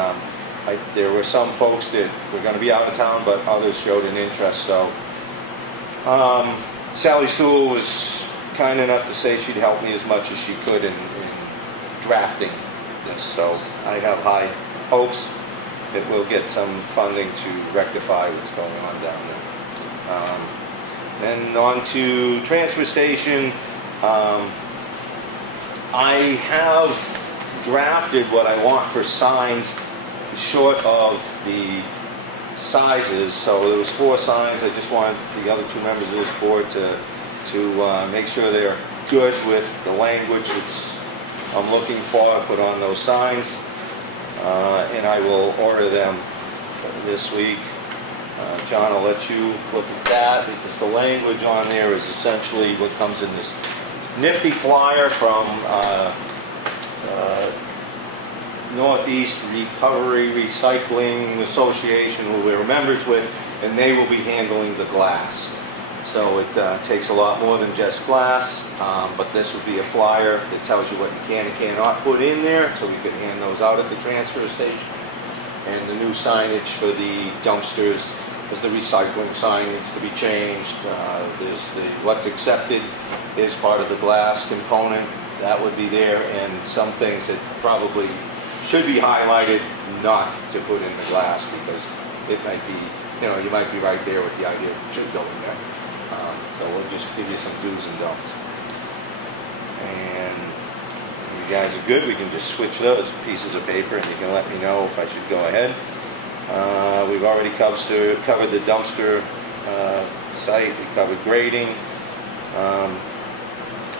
there were some folks that were going to be out of town, but others showed an interest. So Sally Sewell was kind enough to say she'd help me as much as she could in drafting this. So I have high hopes that we'll get some funding to rectify what's going on down there. Then on to transfer station. I have drafted what I want for signs short of the sizes. So there was 4 signs. I just wanted the other 2 members of this board to make sure they're good with the language that's I'm looking for. I put on those signs, and I will order them this week. John, I'll let you look at that, because the language on there is essentially what comes in this nifty flyer from Northeast Recovery Recycling Association, who we're members with, and they will be handling the glass. So it takes a lot more than just glass, but this would be a flyer that tells you what you can and cannot put in there, so we could hand those out at the transfer station. And the new signage for the dumpsters, as the recycling sign needs to be changed. There's the what's accepted is part of the glass component, that would be there, and some things that probably should be highlighted not to put in the glass, because it might be, you might be right there with the idea it should go in there. So we'll just give you some do's and don'ts. And you guys are good, we can just switch those pieces of paper and you can let me know if I should go ahead. We've already covered the dumpster site, we covered grading.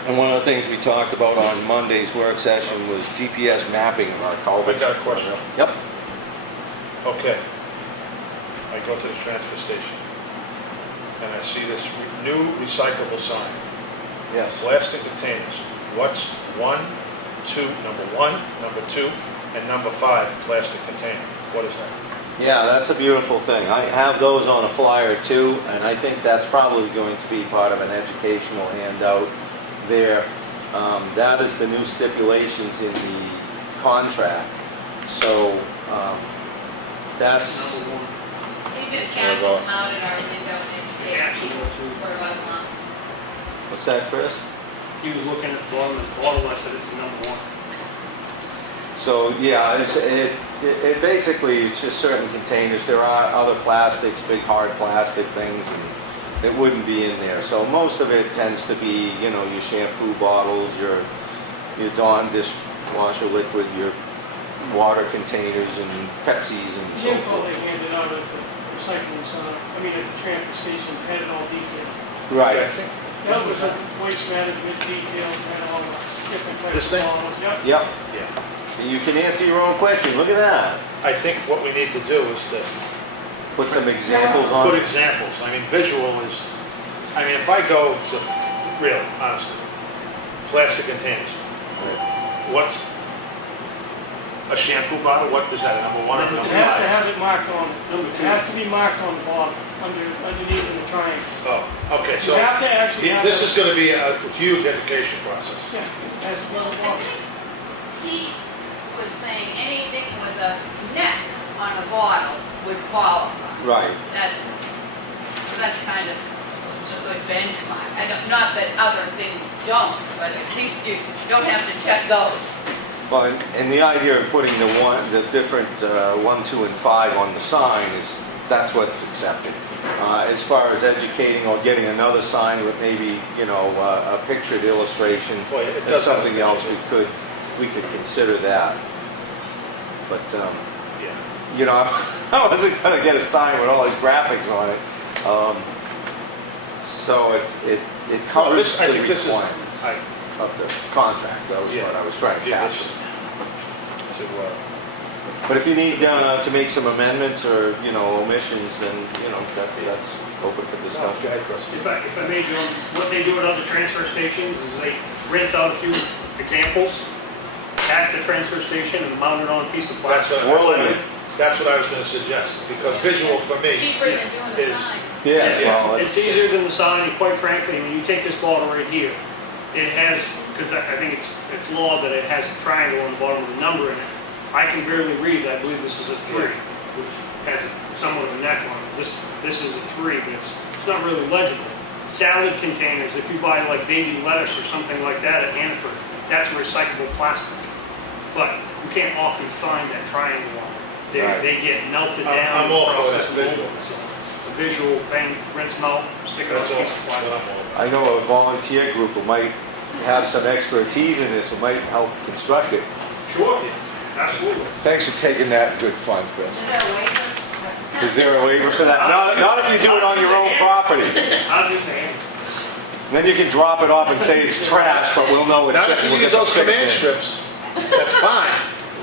And one of the things we talked about on Monday's work session was GPS mapping of our I culverts. got a question. Yep. Okay. I go to the transfer station, and I see this new recyclable sign. Yes. Plastic containers. What's 1, 2, number 1, number 2, and number 5 plastic container? What is that? Yeah, that's a beautiful thing. I have those on a flyer too, and I think that's probably going to be part of an educational handout there. That is the new stipulations in the contract. So that's... We could cancel them out at our window and educate people for about a month. What's that, Chris? He was looking at the bottom of the bottle, I said it's a number 1. So, yeah, it basically, it's just certain containers. There are other plastics, big hard plastic things, and it wouldn't be in there. So most of it tends to be, you know, your shampoo bottles, your Dawn dishwasher liquid, your water containers, and Pepsis, and The so info forth. they handed out at the recycling center, at the transfer station, had it all detailed. Right. That was a waste management detail, had all the different types This of thing? bottles, yep. Yep. Yeah. You can answer your own question. Look at that. I think what we need to do is to Put some examples on. put examples. I mean, visual is, I mean, if I go to, really, honestly, plastic containers, what's a shampoo bottle, what is that, a number one or It number has to five? have it marked on, it has to be marked on the bottom, underneath in the triangle. Oh, okay, You so have to actually have this it- is gonna be a huge education process. Yeah, it has to be Well, on the I bottom. think he was saying anything with a neck on a bottle would qualify. Right. That's kind of a good benchmark. I don't, not that other things don't, but at least you don't have to check those. Well, and the idea of putting the different 1, 2, and 5 on the sign is, that's what's accepted. As far as educating or getting another sign with maybe, you know, a pictured illustration, Well, it and does have something else, pictures. we could consider that. But, Yeah. you know, I wasn't gonna get a sign with all these graphics on it. So it Well, covers this, I the think this is, requirements I, of the contract. That was Yeah. what I was trying to give capture. this to, But if you need to make some amendments or, you know, omissions, then, you know, that's open for no, go discussion. ahead, Chris. If I may, John, what they do at other transfer stations is they rinse out a few examples at the transfer station and mount it on a piece of That's plastic. that's what I was gonna suggest, because visual for me Cheaper than doing a is, sign. Yeah, well, It's easier than the sign, and quite frankly, when you take this bottle right here, it has, because I think it's law that it has a triangle on the bottom with a number in it. I can barely read, I believe this is a 3, which has somewhat of a neck on it. This is a 3, but it's not really legible. Salad containers, if you buy like baby lettuce or something like that at Hannaford, that's recyclable plastic. But you can't often find that triangle on it. Right. They get melted I'm- down. I'm all for processed that visual. mold. So, a visual thing, rinse melt, stick it on a that's piece all, of what plastic. I'm all about. I know a volunteer group who might have some expertise in this, who might help construct it. Sure, absolutely. Thanks for taking that good fun, Chris. Is there a waiver? Is there a waiver for that? Not if you do it on your own property. I'll just say, Then you can drop it off and say it's trash, but we'll know it's Now, if different. you We'll use get those to fix command it. strips, that's fine.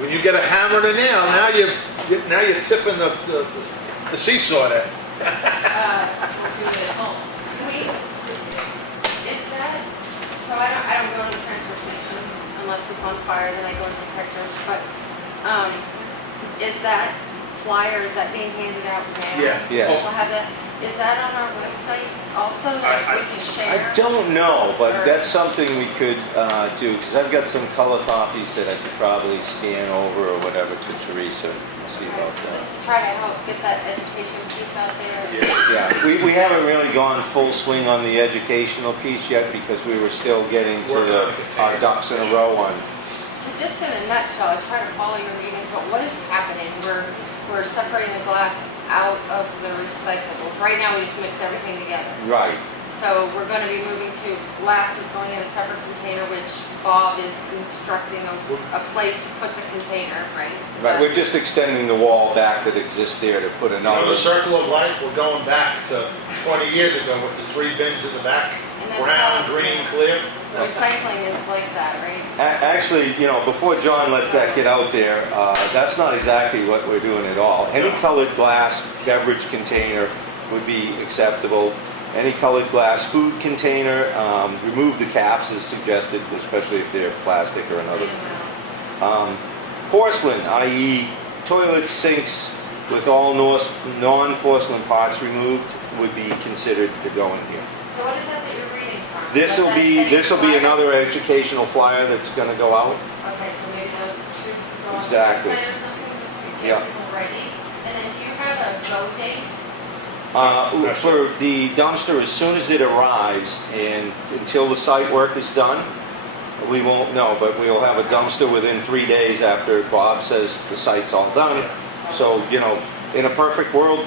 When you get a hammer and a nail, now you're tipping the seesaw there. We'll do it at home. Is that, so I don't go to the transfer station unless it's on fire, then I go to the pictures, but, is that flyer, is that being handed out now? Yeah. Yes. We'll have that, is that on our website also, that we can share? I don't know, but that's something we could do, because I've got some color copies that I could probably scan over or whatever to Teresa. See about that. Just try to help get that education piece out there. Yeah, we haven't really gone full swing on the educational piece yet, because we were still getting to Working on the our container. ducks in a row on. So just in a nutshell, I try to follow your reading, but what is happening? We're separating the glass out of the recyclables. Right now, we just mix everything together. Right. So we're gonna be moving to glass is going in a separate container, which Bob is constructing a place to put the container, right? Is Right, that- we're just extending the wall back that exists there to put You know, another. the circle of life, we're going back to 20 years ago with the 3 bins in the back, And that's brown, how- green, clear. Recycling is like that, right? Actually, you know, before John lets that get out there, that's not exactly what we're doing at all. Any colored glass beverage container would be acceptable. Any colored glass food container, remove the caps as suggested, especially if they're plastic or another. Porcelain, i.e. toilet sinks with all non-porcelain parts removed, would be considered to go in here. So what is that you're reading from? This Does will that be say flyer? another educational flyer that's going to go out. Okay, so maybe those should go on the Exactly. website or something, just to Yeah. get people ready. And then do you have a go date? For the dumpster, as soon as it arrives and until the site work is done, We won't know, but we'll have a dumpster within 3 days after Bob says the site's all done. So, you know, in a perfect world,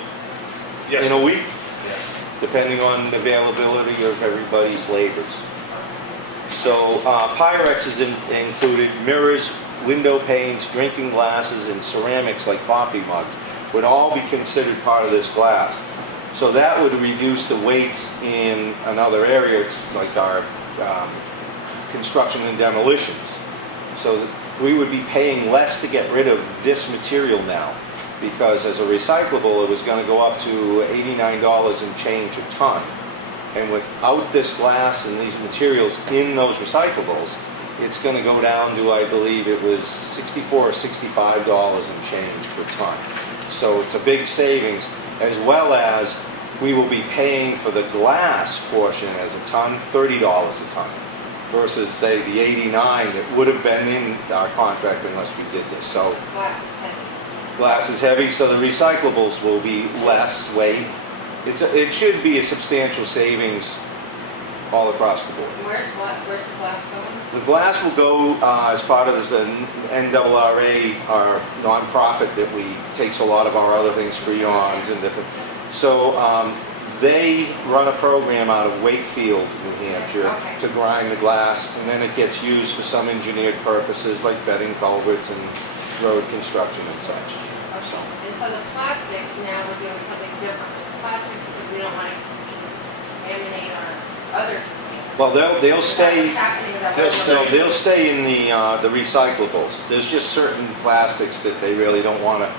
in a week, depending on the availability of everybody's labors. So Pyrex is included, mirrors, window panes, drinking glasses, and ceramics like coffee mugs would all be considered part of this glass. So that would reduce the weight in another area, like our construction and demolitions. So that we would be paying less to get rid of this material now, because as a recyclable, it was going to go up to $89 and change a ton. And without this glass and these materials in those recyclables, it's going to go down to, I believe it was $64 or $65 and change per ton. So it's a big savings, as well as we will be paying for the glass portion as a ton, $30 a ton, versus say the 89 that would have been in our contract unless we did this. So Glass is heavy. glass is heavy, so the recyclables will be less weight. It should be a substantial savings all across the board. Where's the glass going? The glass will go as part of this NRRA, our nonprofit that takes a lot of our other things, freons and different. So they run a program out of Wakefield, New Hampshire, Okay. to grind the glass, and then it gets used for some engineered purposes like bedding culverts and road construction and such. Okay. And so the plastics now we're doing something different. Plastic because we don't want to contaminate our other containers. Well, they'll stay. What's happening with our No, they'll stay in the recyclables. There's just certain plastics that they really don't want to,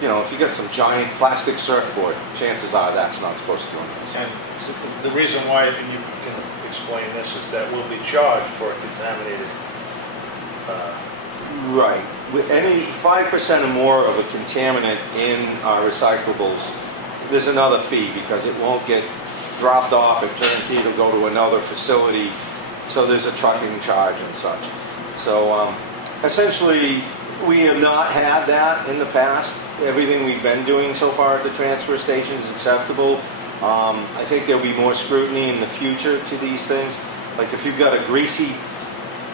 you know, if you got some giant plastic surfboard, chances are that's not supposed to go in there. And the reason why, and you can explain this, is that we'll be charged for a contaminated, Right. With any 5% or more of a contaminant in our recyclables, there's another fee because it won't get dropped off at turnkey to go to another facility. So there's a trucking charge and such. So essentially, we have not had that in the past. Everything we've been doing so far at the transfer station is acceptable. I think there'll be more scrutiny in the future to these things. Like if you've got a greasy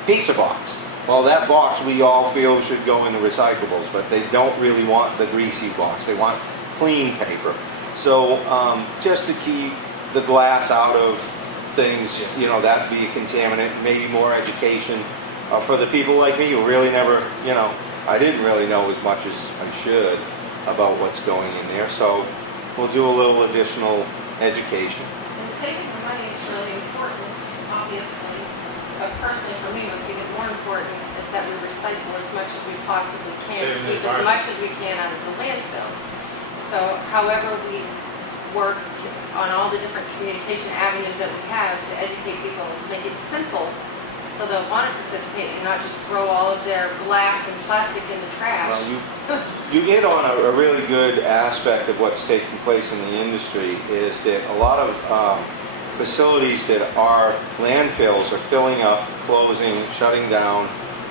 pizza box, well, that box we all feel should go in the recyclables, but they don't really want the greasy box. They want clean paper. So just to keep the glass out of things, you know, that'd be a contaminant. Maybe more education for the people like me who really never, you know, I didn't really know as much as I should about what's going in there. So we'll do a little additional education. And saving the money is really important, obviously. But personally, for me, what's even more important is that we recycle as much as we possibly can, Saving the keep as environment. much as we can out of the landfill. So however we work on all the different communication avenues that we have to educate people, to make it simple, so they'll want to participate and not just throw all of their glass and plastic in the trash. Well, you hit on a really good aspect of what's taking place in the industry is that a lot of facilities that are landfills are filling up, closing, shutting down,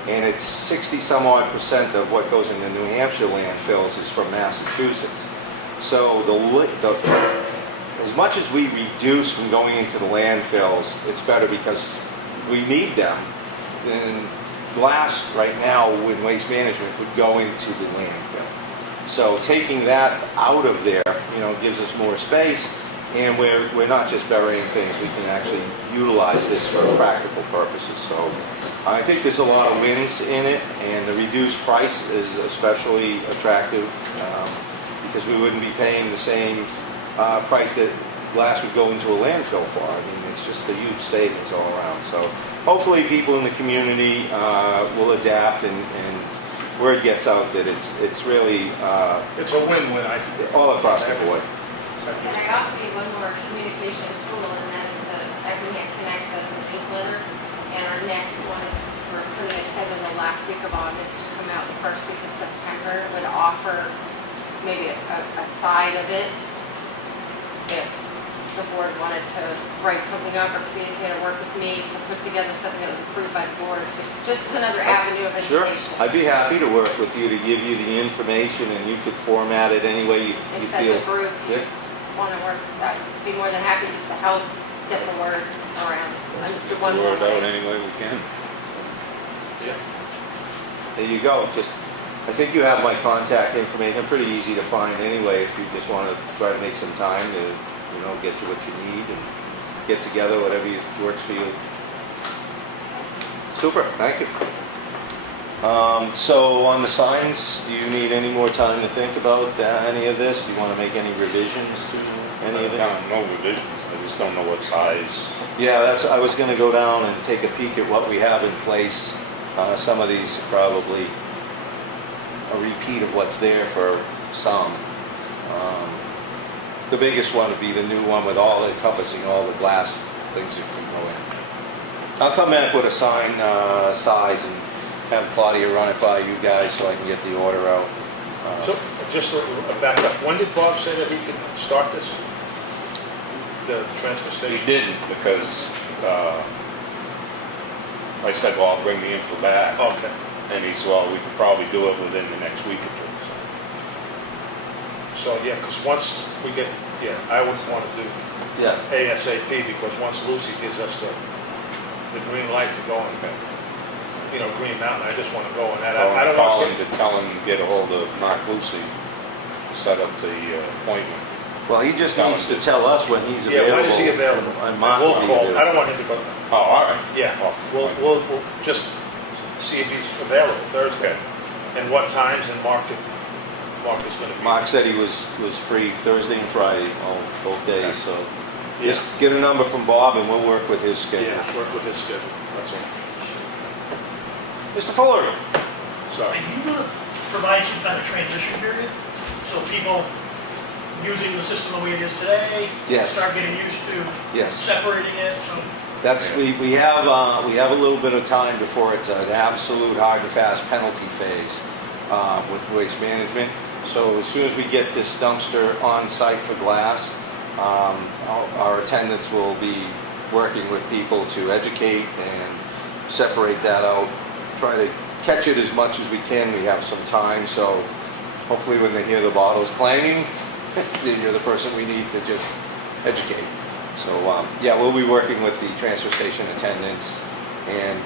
and it's 60-some-odd% of what goes into New Hampshire landfills is from Massachusetts. So as much as we reduce from going into the landfills, it's better because we need them. And glass right now in waste management would go into the landfill. So taking that out of there, you know, gives us more space, and we're not just burying things. We can actually utilize this for practical purposes. So I think there's a lot of wins in it, and the reduced price is especially attractive because we wouldn't be paying the same price that glass would go into a landfill for. I mean, it's just a huge savings all around. So hopefully people in the community will adapt, and word gets out that it's really it's a win-win, I think. all across the board. And I offer you one more communication tool, and that is the Effingham Connect as a newsletter. And our next one is, we're putting it together the last week of August to come out the first week of September. It would offer maybe a side of it if the board wanted to write something up or communicate or work with me to put together something that was approved by the board, just as another avenue of Sure, education. I'd be happy to work with you to give you the information, and you could format it any way you If feel. as a group you Yeah. want to work, I'd be more than happy just to help get the word around. Under one more Word out thing. any way we can. Yeah. There you go, just, I think you have my contact information, pretty easy to find anyway, if you just want to try to make some time to, get you what you need and get together, whatever works for you. Super, thank you. So on the signs, do you need any more time to think about any of this? Do you want to make any revisions to any of it? No revisions, I just don't know what size. Yeah, I was gonna go down and take a peek at what we have in place. Some of these are probably a repeat of what's there for some. The biggest one would be the new one with encompassing all the glass things that can go in. I'll come back with a sign size and have Claudia run it by you guys so I can get the order out. So, just a back up, when did Bob say that he could start this? The transfer He station? didn't because I said, well, I'll bring the info back. Okay. And he said, well, we could probably do it within the next week or two. So, yeah, because once we get, I always want to do Yeah. ASAP, because once Lucy gives us the green light to go on, Green Mountain, I just want to go on that. I don't Call want him to tell him to get a hold of Mark Lucy to set up the appointment. Well, he just needs to tell us when he's available. Yeah, when is he available? And And Mark we'll will be call, available. I don't want him to go, Oh, all right. yeah, Oh, we'll just see if he's available Thursday. Okay. And what times, and Mark is going to be. Mark said he was free Thursday and Friday, both days, so Yeah. just get a number from Bob and we'll work with his schedule. Yeah, work with his schedule, that's all. Mr. Fuller? Sorry. Are you gonna provide some kind of transition period? So people using the system the way it is today? Yes. Start getting used to Yes. separating it, so. That's, we have a little bit of time before it's an absolute hard and fast penalty phase with waste management. So as soon as we get this dumpster on site for glass, our attendants will be working with people to educate and separate that out. Try to catch it as much as we can. We have some time, so hopefully when they hear the bottles clanging, you're the person we need to just educate. So yeah, we'll be working with the transfer station attendants and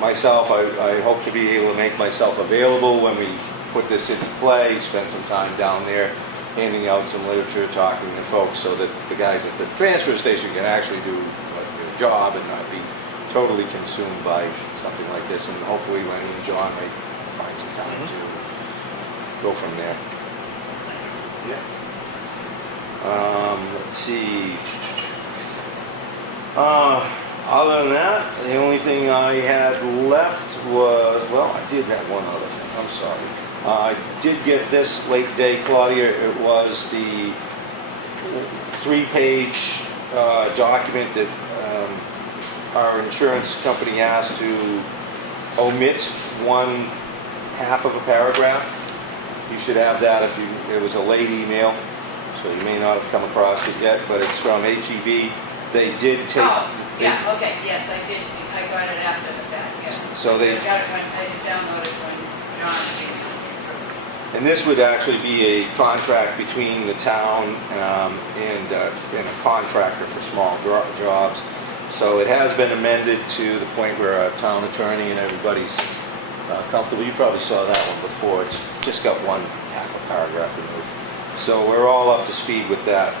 myself. I hope to be able to make myself available when we put this into play, spend some time down there handing out some literature, talking to folks so that the guys at the transfer station can actually do their job and not be totally consumed by something like this. And hopefully Lenny and John may find some time to go from there. Yeah. Let's see. Other than that, the only thing I had left was, well, I did have one other thing, I'm sorry. I did get this late day, Claudia. It was the 3-page document that our insurance company asked to omit one half of a paragraph. You should have that if it was a late email, so you may not have come across it yet, but it's from HEB. They did take... Oh, yeah, okay, yes, I did, I got it after the fact, yeah. So they... I got it when, I downloaded when John gave me. And this would actually be a contract between the town and a contractor for small jobs. So it has been amended to the point where our town attorney and everybody's comfortable. You probably saw that one before. It's just got one half a paragraph removed. So we're all up to speed with that.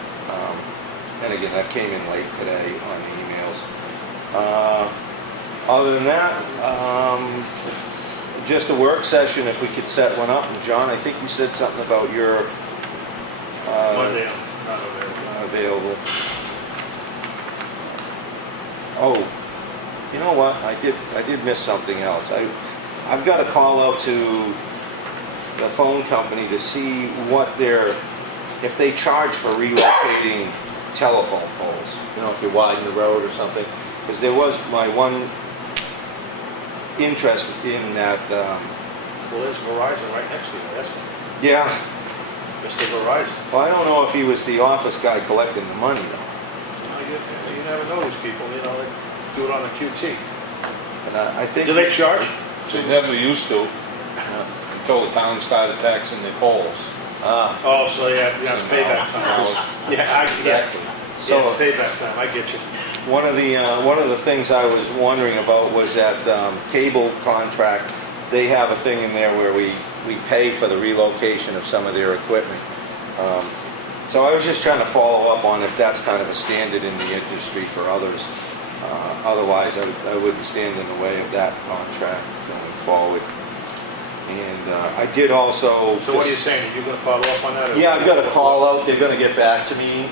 And again, that came in late today on the emails. Other than that, just a work session if we could set one up. And John, I think you said something about your Monday, I'm not available. available. Oh, you know what? I did miss something else. I've got to call out to the phone company to see what if they charge for relocating telephone poles. You know, if you widen the road or something. Because there was my one interest in that. Well, there's Verizon right next to you, that's Yeah. Mr. Verizon. Well, I don't know if he was the office guy collecting the money though. You never know these people, they do it on the QT. And I think. Do they charge? They never used to until the town started taxing the poles. Oh, so yeah, it's payback time. Now- Yeah, Exactly. so it's payback time, I get you. One of the things I was wondering about was that cable contract. They have a thing in there where we pay for the relocation of some of their equipment. So I was just trying to follow up on if that's kind of a standard in the industry for others. Otherwise, I wouldn't stand in the way of that contract going forward. And I did also. So what are you saying? Are you going to follow up on that? Or Yeah, I've got a call out. They're going to get back to me.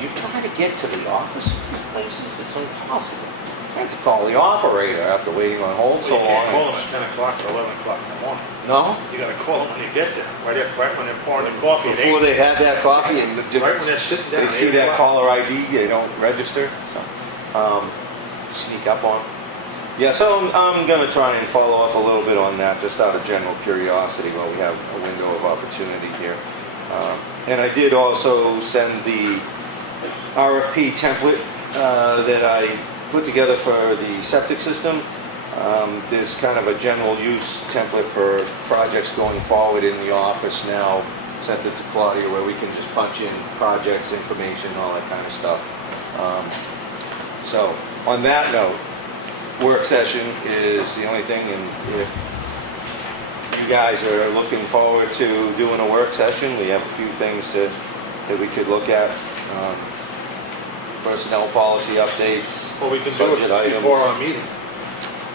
You try to get to the office of these places, it's impossible. I had to call the operator after waiting on hold so Well, you can't call long. them at 10 o'clock or 11 o'clock in the morning. No? You got to call them when you get there, right when they're pouring the coffee at 8. Before they had that coffee and Right when they're sitting down. they see 8 that o'clock. caller ID, they don't register. So sneak up on 'em. Yeah, so I'm going to try and follow up a little bit on that, just out of general curiosity while we have a window of opportunity here. And I did also send the RFP template that I put together for the septic system. There's kind of a general use template for projects going forward in the office now. Sent it to Claudia where we can just punch in projects, information, all that kind of stuff. So on that note, work session is the only thing, and if you guys are looking forward to doing a work session, we have a few things that we could look at. Personnel policy updates, Well, we can do budget it items. before our meeting,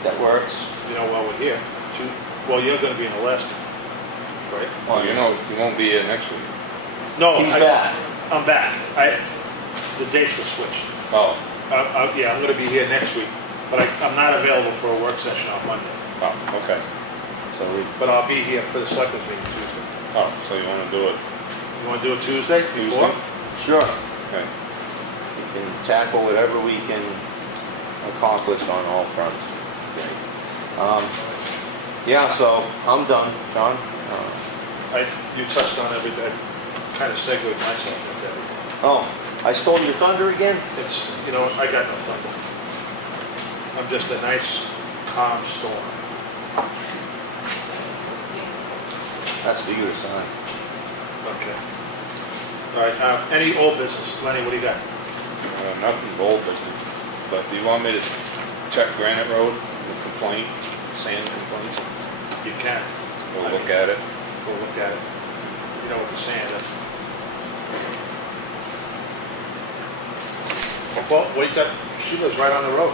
That works. while we're here. Well, you're going to be in Alaska, right? Well, you won't be here next week. No, He's back. I'm back. The dates were switched. Oh, Yeah, I'm going to be here next week, but I'm not available for a work session on Monday. oh, okay. So we, But I'll be here for the selectmen's meeting Tuesday. Oh, so you wanna do it You want to do it Tuesday before? Tuesday? sure, Okay. we can tackle whatever we can accomplish on all fronts. Okay. Yeah, so I'm done, John. You touched on everything. I kind of segued myself into everything. Oh, I stole your thunder again? It's, I got no thunder. I'm just a nice, calm storm. That's for you to sign. Okay. All right, any old business? Lenny, what do you got? Nothing bold business, but do you want me to check Granite Road, the complaint, sand complaint? You can. We'll look at it. Go look at it. You know what the sand is. Well, she lives right on the road.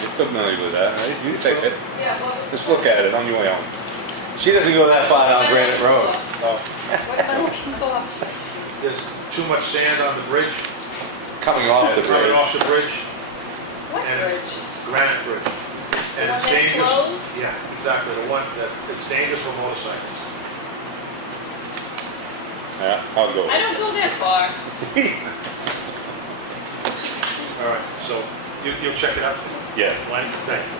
You're familiar with that, right? You take it. Yeah, what was Just look at it on your way home. She doesn't go that far down Granite Road. Oh, What am I looking for? There's too much sand on the bridge, Coming off the coming bridge. off the bridge, What and bridge? it's Granite Bridge. And The one it's that's dangerous. closed? Yeah, exactly, the one that, it's dangerous for motorcycles. yeah, I'll go. I don't go that far. All right, so you'll check it out? Yeah. Lenny, thank you.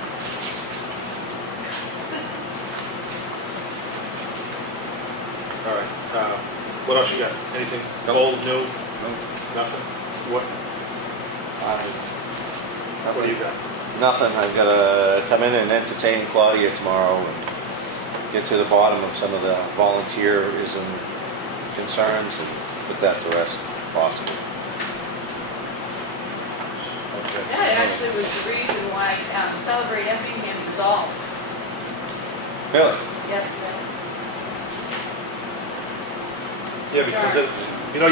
All right, what else you got? Anything old, new? Nothing? What do you got? Nothing, I've got to come in and entertain Claudia tomorrow and get to the bottom of some of the volunteerism concerns and put that to rest if possible. Okay. That actually was the reason why Celebrate Effingham dissolved. Really? Yes. Yeah, because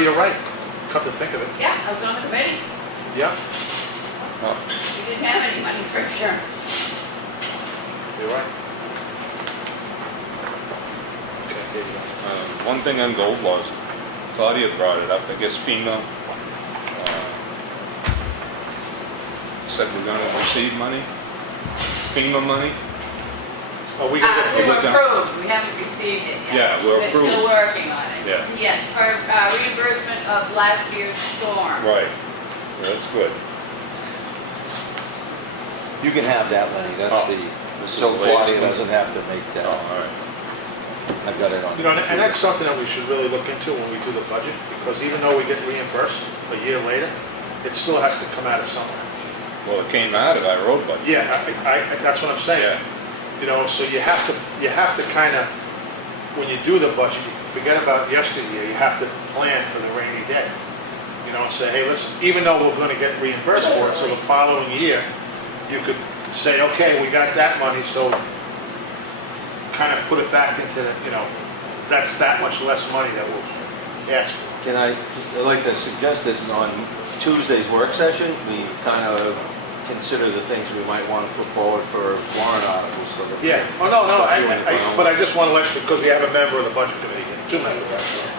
you're right, come to think of it. Yeah, I was on the committee. Yeah, Oh, We didn't have any money for insurance. you're right. Okay, there you go. One thing on gold laws, Claudia brought it up, I guess FEMA said we're gonna receive money, FEMA money. Oh, we We got were done. approved, we haven't received it yet. Yeah, we're They're approved. still working on it. Yeah. Yes, for reimbursement of last year's storm. Right, so that's good. you can have that, Lenny, that's Oh, the, this is so the latest Claudia one? doesn't have to make Oh, that. all right. I've got it on. And that's something that we should really look into when we do the budget, because even though we get reimbursed a year later, it still has to come out of somewhere. Well, it came out of our road budget. Yeah, that's what I'm saying. Yeah. So you have to kind of, when you do the budget, you forget about yesteryear, you have to plan for the rainy day. You know, and say, hey, listen, even though we're gonna get reimbursed for it, so the following year, you could say, okay, we got that money, so kind of put it back into, you know, that's that much less money that we'll ask for. I'd like to suggest that on Tuesday's work session, we kind of consider the things we might want to put forward for warrant articles, so that. Yeah, oh, no, but I just want to let, because we have a member of the budget committee here, 2 members actually.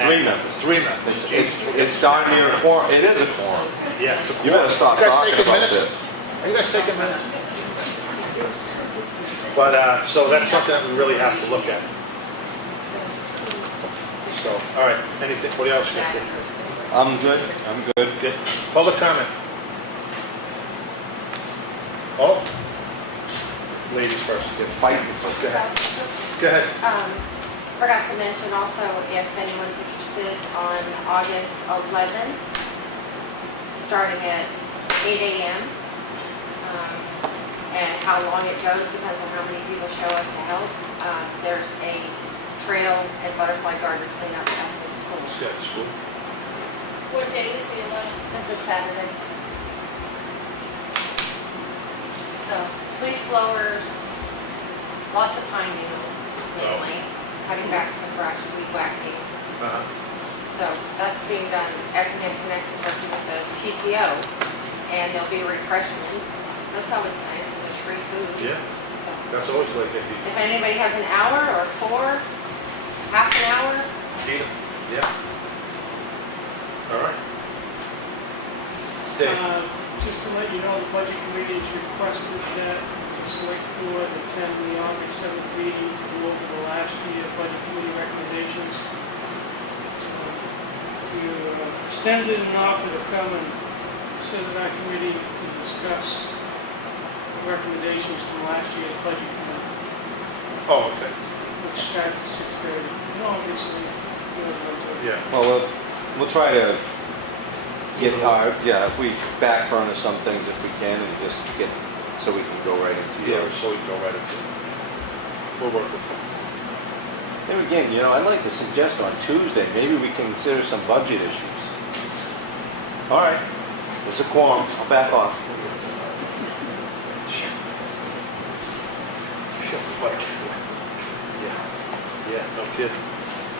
And 3 members. 3 members. It's darn near a quorum, it is a quorum. Yeah, it's a You better stop You guys talking taking about minutes? this. Are you guys taking minutes? But, so that's something that we really have to look at. So, all right, anything, what else you got? I'm good. I'm good. Good. Public comment. Oh, ladies first. They're fighting for Go ahead. Go ahead. Forgot to mention also, if anyone's interested, on August 11th, starting at 8 a.m. And how long it goes depends on how many people show up to help. There's a trail and butterfly garden cleanup at the school. Just got to school. What day is the 11th? It's a Saturday. So, leaf blowers, lots of pine needles, mainly, cutting back some brush, weed whacking. Uh-huh. So that's being done. Effingham NH is working with the PTO, and there'll be refreshments. That's always nice, and there's free food. Yeah, So that's always like if you if anybody has an hour or 4, half an hour, eat them. Yeah. All right. Dave. Just to let you know, the budget committee has requested that the select board attend the August 7th meeting to go over the last year budget committee recommendations. So we extended an offer to come and sit at our committee to discuss the recommendations from last year's budget committee, Oh, okay. which starts at 6:30. And obviously, you know, Yeah. Well, we'll try to get if we back burner some things if we can, and just get, so we can go right into Yeah, yours. so we can go right into it. We'll work with them. And again, I'd like to suggest on Tuesday, maybe we consider some budget issues. All right, it's a quorum, I'll back off. Yeah, no kidding.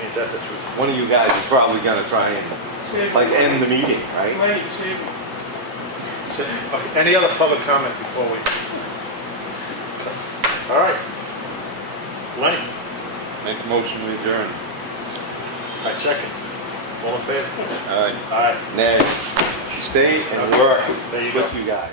Ain't that the truth? One of you guys is probably gonna try and, end the meeting, right? Right, save it. So, okay, any other public comment before we? All right. Lenny, Make a motion to adjourn. I second. All in favor? All right. Aye. Ned, stay and work There you go. with you guys.